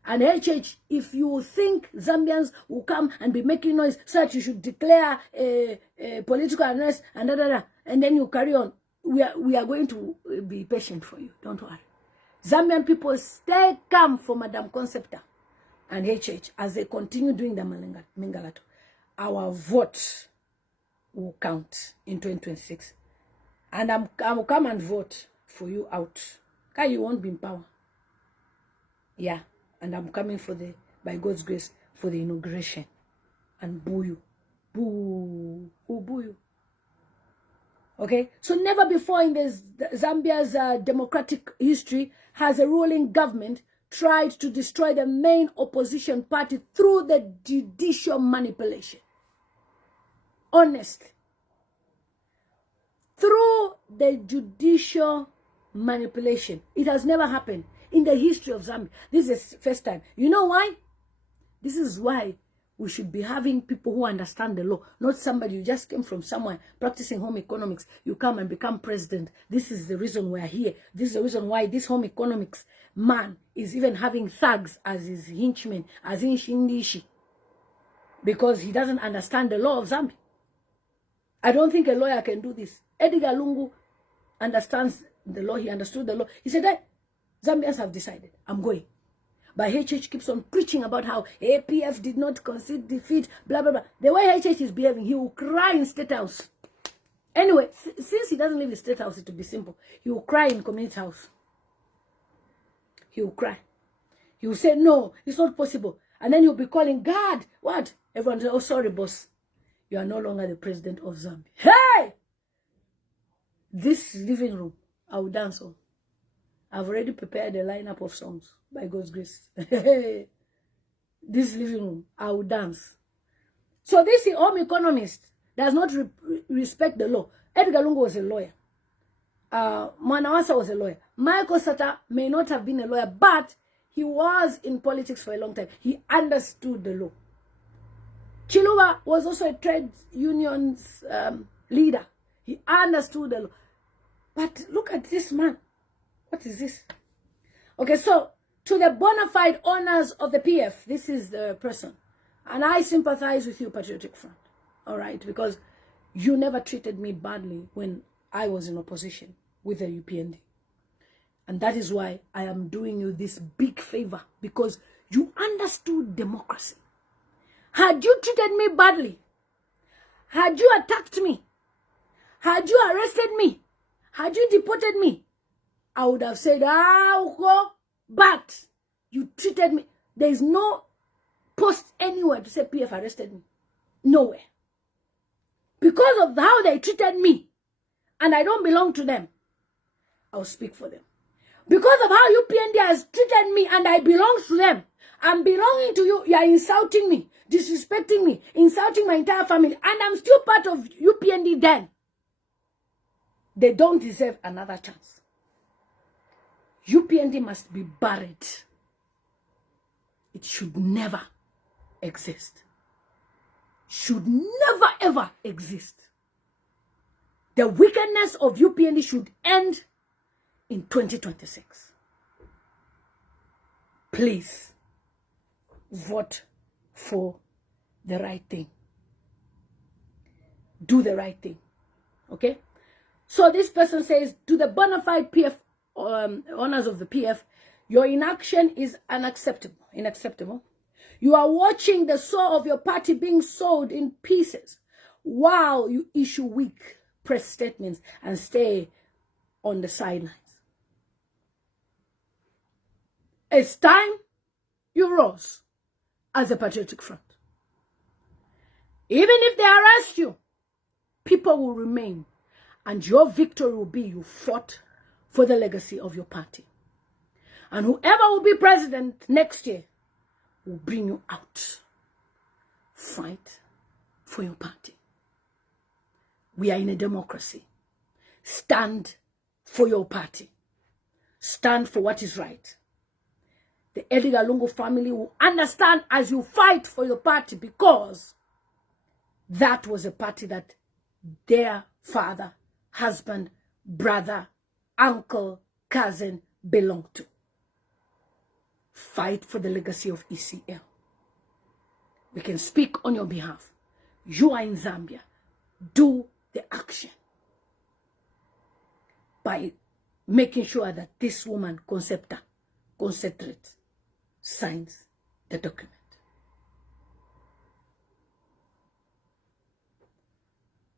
And HH, if you think Zambians will come and be making noise so that you should declare a political unrest and and then you carry on, we are going to be patient for you. Don't worry. Zambian people stay calm for Madam Concepta and HH as they continue doing the Mingalato. Our vote will count in 2026. And I will come and vote for you out. Because you won't be in power. Yeah. And I'm coming for by God's grace, for the inauguration. And boo you. Boo. Who boo you? Okay? So never before in Zambia's democratic history has a ruling government tried to destroy the main opposition party through the judicial manipulation. Honestly. Through the judicial manipulation. It has never happened in the history of Zambia. This is the first time. You know why? This is why we should be having people who understand the law, not somebody who just came from somewhere practicing home economics. You come and become president. This is the reason we're here. This is the reason why this home economics man is even having thugs as his henchmen, as in Shindishi, because he doesn't understand the law of Zambia. I don't think a lawyer can do this. Edgar Lungu understands the law. He understood the law. He said that Zambians have decided, I'm going. But HH keeps on preaching about how APF did not concede defeat, blah, blah, blah. The way HH is behaving, he will cry in State House. Anyway, since he doesn't live in State House, it will be simple. He will cry in Community House. He will cry. He will say, no, it's not possible. And then he'll be calling, God, what? Everyone will say, oh, sorry, boss. You are no longer the president of Zambia. Hey! This living room, I will dance on. I've already prepared a lineup of songs, by God's grace. This living room, I will dance. So this home economist does not respect the law. Edgar Lungu was a lawyer. Manawasa was a lawyer. Michael Sata may not have been a lawyer, but he was in politics for a long time. He understood the law. Chiluba was also a trade union's leader. He understood the law. But look at this man. What is this? Okay, so to the bona fide owners of the PF, this is the person. And I sympathize with you, Patriotic Front. All right, because you never treated me badly when I was in opposition with the UPND. And that is why I am doing you this big favor, because you understood democracy. Had you treated me badly, had you attacked me, had you arrested me, had you deported me, I would have said, but you treated me. There is no post anywhere to say PF arrested me. Nowhere. Because of how they treated me, and I don't belong to them, I'll speak for them. Because of how UPND has treated me and I belong to them, I'm belonging to you, you are insulting me, disrespecting me, insulting my entire family, and I'm still part of UPND then. They don't deserve another chance. UPND must be buried. It should never exist. Should never ever exist. The wickedness of UPND should end in 2026. Please vote for the right thing. Do the right thing. Okay? So this person says, to the bona fide PF owners of the PF, your inaction is unacceptable. You are watching the soul of your party being sold in pieces while you issue weak press statements and stay on the sidelines. It's time you rose as a Patriotic Front. Even if they arrest you, people will remain, and your victory will be you fought for the legacy of your party. And whoever will be president next year will bring you out. Fight for your party. We are in a democracy. Stand for your party. Stand for what is right. The Edgar Lungu family will understand as you fight for your party, because that was a party that their father, husband, brother, uncle, cousin belonged to. Fight for the legacy of ECL. We can speak on your behalf. You are in Zambia. Do the action by making sure that this woman, concentrates, signs the document.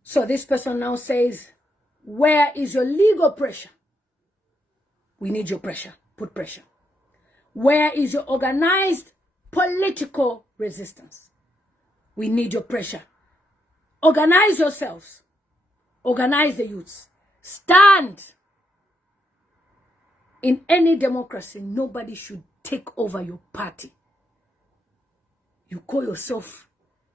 So this person now says, where is your legal pressure? We need your pressure. Put pressure. Where is your organized political resistance? We need your pressure. Organize yourselves. Organize the youths. Stand. In any democracy, nobody should take over your party. You call yourself,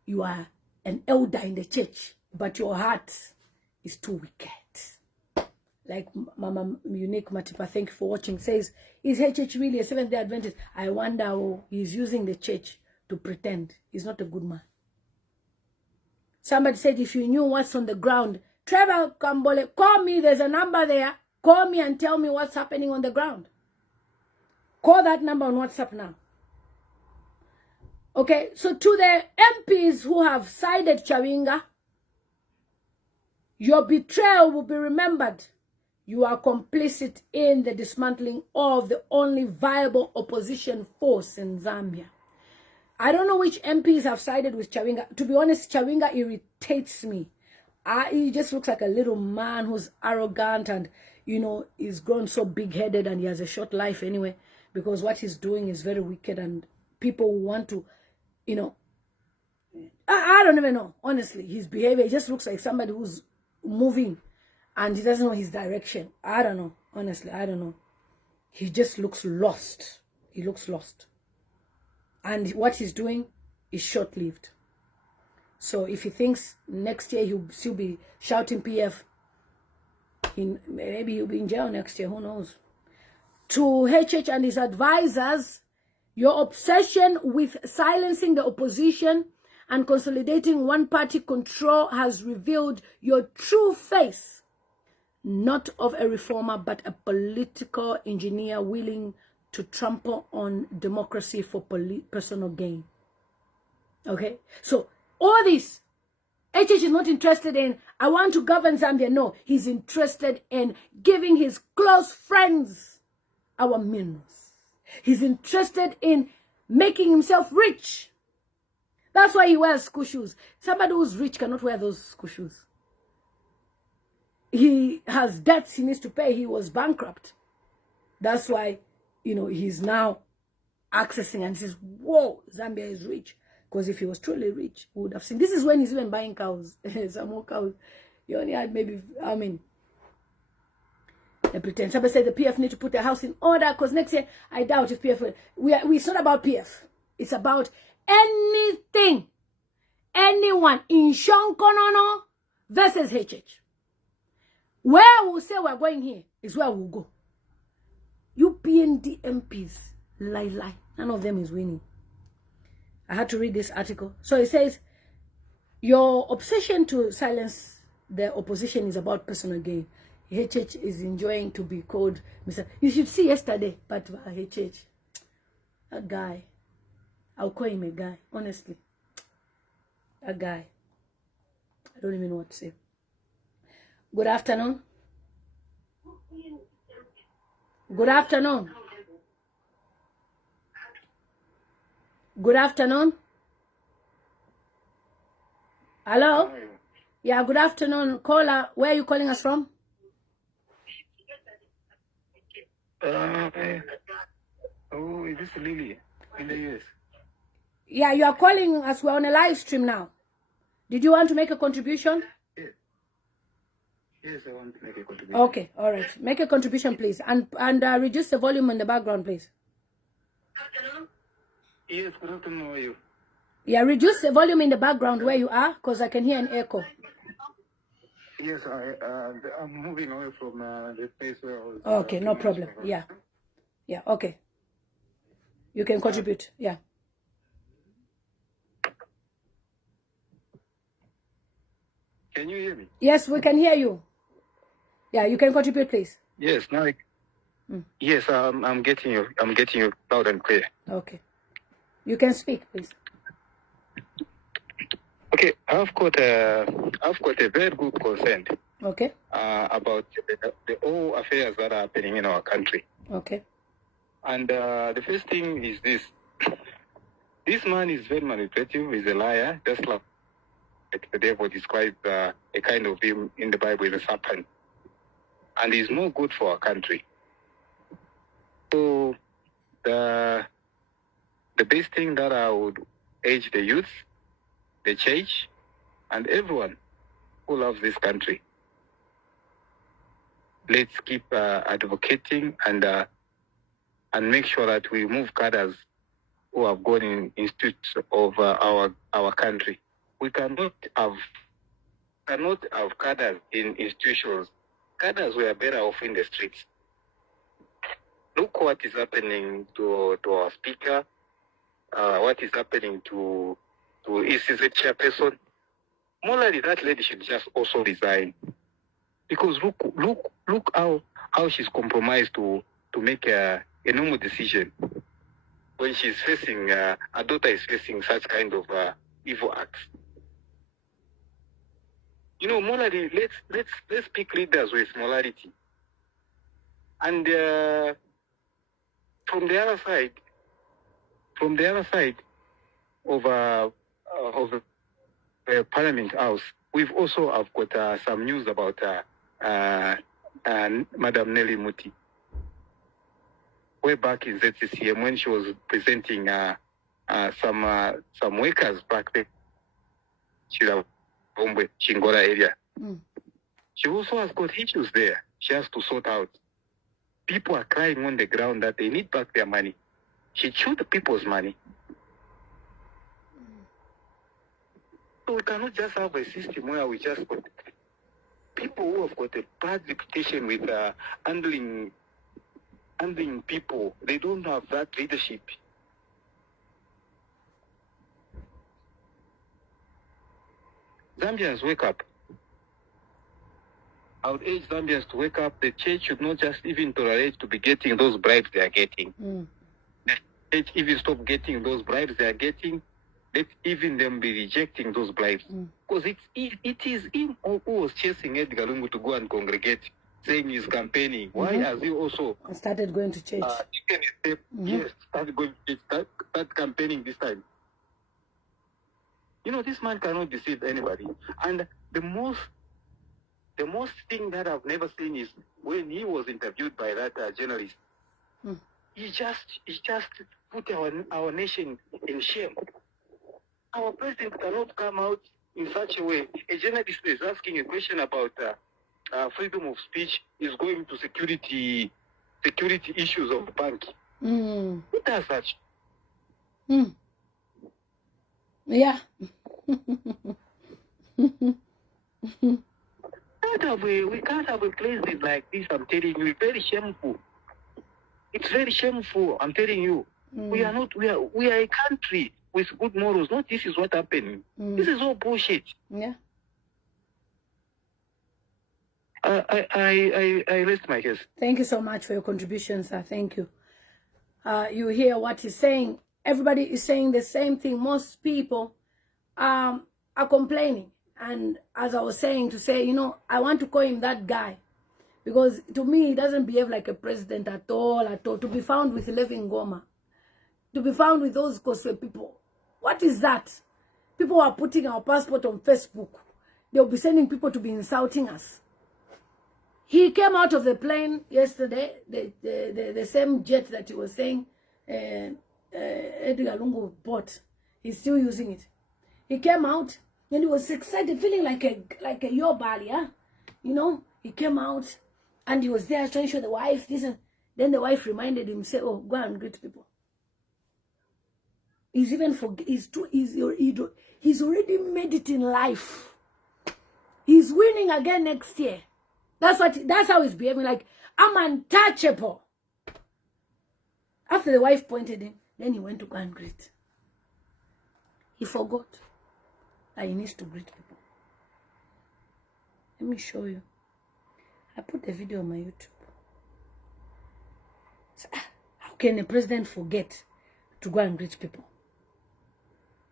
you are an elder in the church, but your heart is too wicked. Like Mama Unique Matipa, thank you for watching, says, is HH really a Seventh-day Adventist? I wonder how he's using the church to pretend. He's not a good man. Somebody said, if you knew what's on the ground, Trevor Kambole, call me, there's a number there. Call me and tell me what's happening on the ground. Call that number on WhatsApp now. Okay, so to the MPs who have sided Chabinga, your betrayal will be remembered. You are complicit in the dismantling of the only viable opposition force in Zambia. I don't know which MPs have sided with Chabinga. To be honest, Chabinga irritates me. He just looks like a little man who's arrogant and, you know, he's grown so big-headed and he has a short life anyway, because what he's doing is very wicked and people want to, you know, I don't even know, honestly. His behavior, he just looks like somebody who's moving and he doesn't know his direction. I don't know, honestly, I don't know. He just looks lost. He looks lost. And what he's doing is short-lived. So if he thinks next year he'll still be shouting PF, maybe he'll be in jail next year, who knows. To HH and his advisors, your obsession with silencing the opposition and consolidating one-party control has revealed your true face, not of a reformer, but a political engineer willing to trample on democracy for personal gain. Okay? So, all this, HH is not interested in, I want to govern Zambia. No, he's interested in giving his close friends our minerals. He's interested in making himself rich. That's why he wears school shoes. Somebody who's rich cannot wear those school shoes. He has debts he needs to pay. He was bankrupt. That's why, he's now accessing and says, whoa, Zambia is rich. Because if he was truly rich, we would have seen. This is when he's even buying cows. Some more cows. He only had maybe, they pretend. Somebody said the PF need to put their house in order because next year, I doubt if PF it's not about PF. It's about anything, anyone in Shonkonono versus HH. Where we'll say we're going here is where we'll go. You PND MPs, lie. None of them is winning. I had to read this article. So it says, your obsession to silence the opposition is about personal gain. HH is enjoying to be called Mr. You should see yesterday, but HH, a guy, I'll call him a guy, honestly. A guy. I don't even know what to say. Good afternoon. Good afternoon. Good afternoon. Hello? Yeah, good afternoon. Caller, where are you calling us from? Is this Lillian in the US? Yeah, you are calling us. We're on a live stream now. Did you want to make a contribution? Yes, I want to make a contribution. Okay, all right. Make a contribution, please. And reduce the volume in the background, please. Yes, good afternoon. How are you? Yeah, reduce the volume in the background where you are, because I can hear an echo. Yes, I'm moving away from the place where I was. Okay, no problem. Yeah, okay. You can contribute. Yeah. Can you hear me? Yes, we can hear you. Yeah, you can contribute, please. Yes, now. Yes, I'm getting you. I'm getting you loud and clear. Okay. You can speak, please. Okay, I've got a very good concern. Okay. About the all affairs that are happening in our country. Okay. And the first thing is this: this man is very manipulative. He's a liar, just like the devil describes a kind of him in the Bible as a serpent, and he's no good for our country. So the best thing that I would urge the youth, the church, and everyone who loves this country, let's keep advocating and make sure that we move cadres who have gone in institutes of our country. We cannot have cadres in institutions. Cadres were better off in the streets. Look what is happening to our speaker. What is happening to ECZ chairperson. Morally, that lady should just also resign, because look how she's compromised to make a normal decision when she's facing her daughter is facing such kind of evil acts. Morally, let's pick leaders with morality. And from the other side of the Parliament House, we've also got some news about Madam Nelly Muti. Way back in ZCCM, when she was presenting some workers back there, Chingola area. She also has got issues there. She has to sort out. People are crying on the ground that they need back their money. She chewed the people's money. So we cannot just have a system where we just got people who have got a bad reputation with handling people. They don't have that leadership. Zambians, wake up. I would urge Zambians to wake up. The church should not just even tolerate to be getting those bribes they are getting. The church even stop getting those bribes they are getting. Let even them be rejecting those bribes. Because it is him who was chasing Edgar Lungu to go and congregate, saying he's campaigning. Why has he also started going to church? Taken a step, yes, started going to church, start campaigning this time. You know, this man cannot deceive anybody. And the most thing that I've never seen is when he was interviewed by that journalist. He just put our nation in shame. Our president cannot come out in such a way. A journalist is asking a question about freedom of speech is going to security issues of the bank. Who does that? Yeah. We can't have a president like this. I'm telling you, it's very shameful. It's very shameful. I'm telling you, we are a country with good morals. Not this is what happened. This is all bullshit. Yeah. I rest my case. Thank you so much for your contribution, sir. Thank you. You hear what he's saying. Everybody is saying the same thing. Most people are complaining. And as I was saying, you know, I want to call him that guy. Because to me, he doesn't behave like a president at all. To be found with living Goma. To be found with those Koswe people. What is that? People are putting our passport on Facebook. They'll be sending people to be insulting us. He came out of the plane yesterday, the same jet that he was saying Edgar Lungu bought. He's still using it. He came out and he was excited, feeling like a yobali, huh? You know, he came out and he was there trying to show the wife this, and then the wife reminded him, say, "Oh, go and greet people." He's even he's already made it in life. He's winning again next year. That's how he's behaving. Like, I'm untouchable. After the wife pointed him, then he went to go and greet. He forgot that he needs to greet people. Let me show you. I put the video on my YouTube. So, how can a president forget to go and greet people?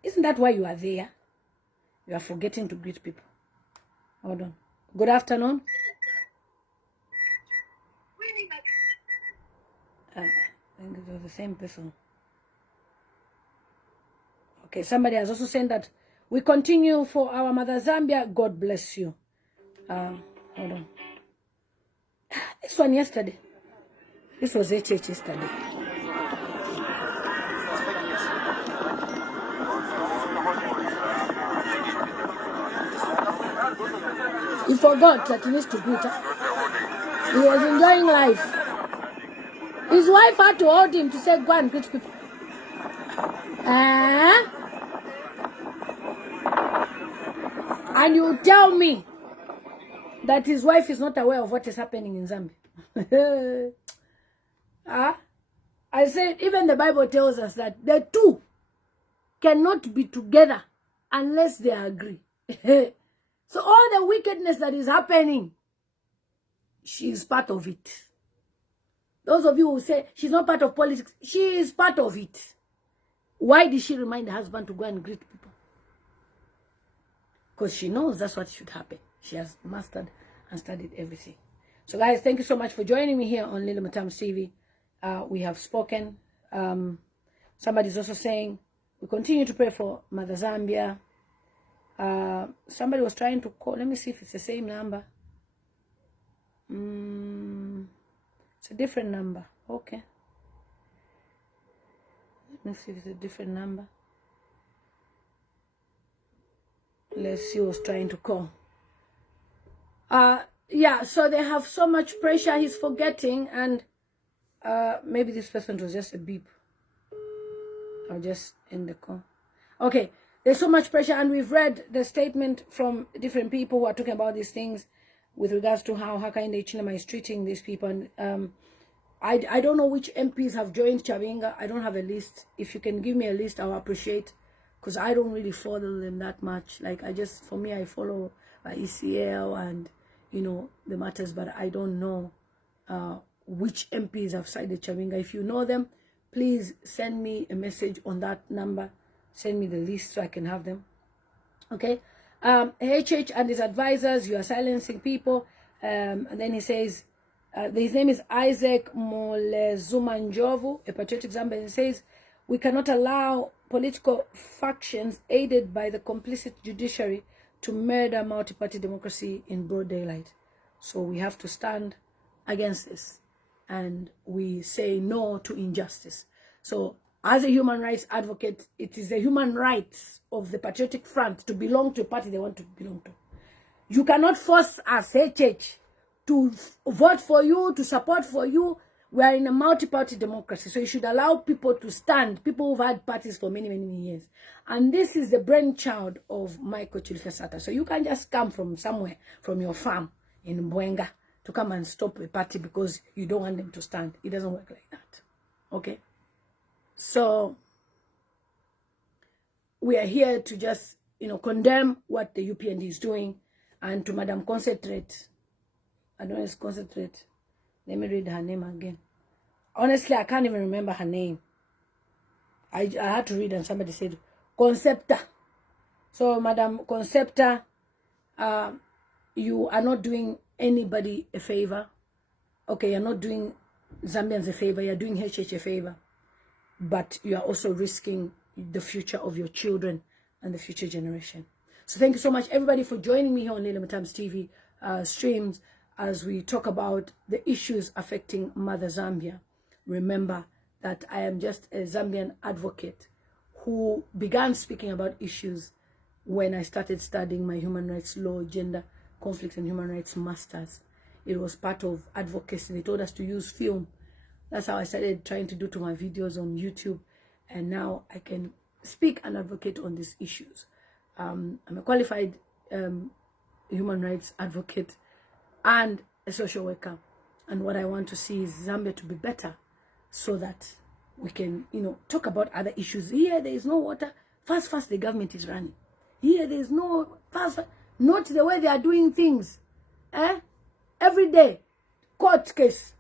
Isn't that why you are there? You are forgetting to greet people. Hold on. Good afternoon. I think it was the same person. Okay, somebody has also said that we continue for our mother Zambia. God bless you. Hold on. This one yesterday. This was HH yesterday. He forgot that he needs to greet her. He was enjoying life. His wife had to hold him to say, "Go and greet people." And you tell me that his wife is not aware of what is happening in Zambia. I said, even the Bible tells us that the two cannot be together unless they agree. So all the wickedness that is happening, she is part of it. Those of you who say she's not part of politics, she is part of it. Why did she remind the husband to go and greet people? Because she knows that's what should happen. She has mastered and studied everything. So guys, thank you so much for joining me here on Lillian TV. We have spoken. Somebody's also saying we continue to pray for Mother Zambia. Somebody was trying to call. Let me see if it's the same number. It's a different number. Okay. Let me see if it's a different number. Let's see who's trying to call. Yeah, so they have so much pressure, he's forgetting, and maybe this person was just a beep. I'll just end the call. Okay, there's so much pressure, and we've read the statement from different people who are talking about these things with regards to how Hakainde Hichilema is treating these people. And I don't know which MPs have joined Chabinga. I don't have a list. If you can give me a list, I'll appreciate, because I don't really follow them that much. Like, for me, I follow ECL and, you know, the matters, but I don't know which MPs have sided Chabinga. If you know them, please send me a message on that number. Send me the list so I can have them. Okay. HH and his advisors, you are silencing people. And then he says, his name is Isaac Molezumanjovu, a Patriotic Zambian. He says, we cannot allow political factions aided by the complicit judiciary to murder multi-party democracy in broad daylight. So we have to stand against this. And we say no to injustice. So as a human rights advocate, it is the human rights of the Patriotic Front to belong to a party they want to belong to. You cannot force us, HH, to vote for you, to support for you. We are in a multi-party democracy, so you should allow people to stand, people who've had parties for many, many years. And this is the brainchild of Michael Chilfesata. So you can't just come from somewhere, from your farm in Mbwenga, to come and stop a party because you don't want them to stand. It doesn't work like that. Okay? So we are here to just, you know, condemn what the UPND is doing. And to Madam Concentrate, I don't know if it's Concentrate. Let me read her name again. Honestly, I can't even remember her name. I had to read and somebody said Concepta. So Madam Concepta, you are not doing anybody a favor. Okay, you're not doing Zambians a favor. You're doing HH a favor. But you are also risking the future of your children and the future generation. So thank you so much, everybody, for joining me here on Lillian Mutambo's TV streams as we talk about the issues affecting Mother Zambia. Remember that I am just a Zambian advocate who began speaking about issues when I started studying my human rights law, gender, conflict, and human rights masters. It was part of advocacy. They told us to use film. That's how I started trying to do to my videos on YouTube. And now I can speak and advocate on these issues. I'm a qualified human rights advocate and a social worker. And what I want to see is Zambia to be better so that we can, you know, talk about other issues. Here, there is no water. Fast, the government is running. Here, there is no fast, not the way they are doing things. Every day, court case.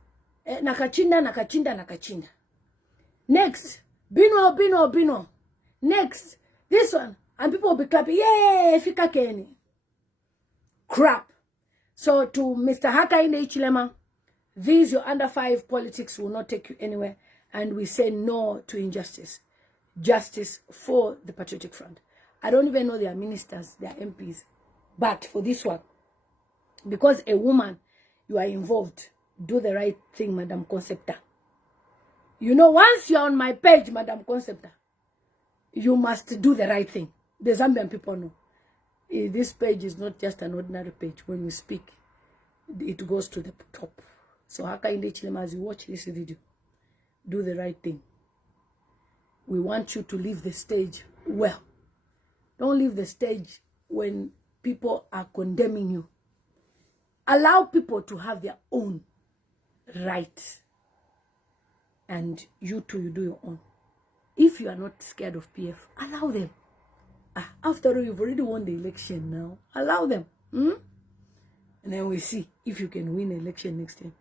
Nakachinda. Next, Bino. Next, this one. And people will be clapping, yay, Fika Keni. Crap. So to Mr. Hakainde Hichilema, these your under 5 politics will not take you anywhere. And we say no to injustice. Justice for the Patriotic Front. I don't even know their ministers, their MPs. But for this one, because a woman, you are involved, do the right thing, Madam Concepta. You know, once you're on my page, Madam Concepta, you must do the right thing. The Zambian people know. This page is not just an ordinary page. When you speak, it goes to the top. So Hakainde Hichilema, as you watch this video, do the right thing. We want you to leave the stage well. Don't leave the stage when people are condemning you. Allow people to have their own rights. And you too, you do your own. If you are not scared of PF, allow them. After all, you've already won the election now. Allow them. And then we see if you can win the election next time.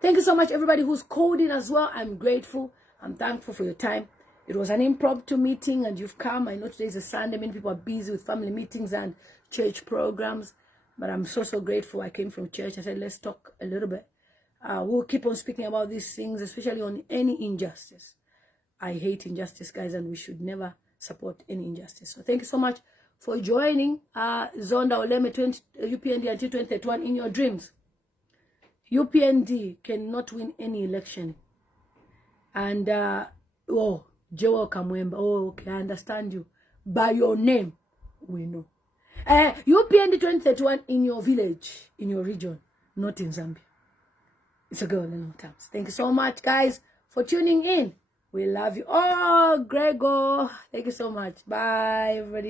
Thank you so much, everybody who's called in as well. I'm grateful. I'm thankful for your time. It was an impromptu meeting and you've come. I know today is a Sunday. Many people are busy with family meetings and church programs. But I'm so grateful. I came from church. I said, let's talk a little bit. We'll keep on speaking about these things, especially on any injustice. I hate injustice, guys, and we should never support any injustice. So thank you so much for joining Zonda Oleme UPND until 2031 in your dreams. UPND cannot win any election. And, Joel Kamwemba, okay, I understand you. By your name, we know. UPND 2031 in your village, in your region, not in Zambia. It's a girl in long terms. Thank you so much, guys, for tuning in. We love you. Oh, Gregor. Thank you so much. Bye, everybody.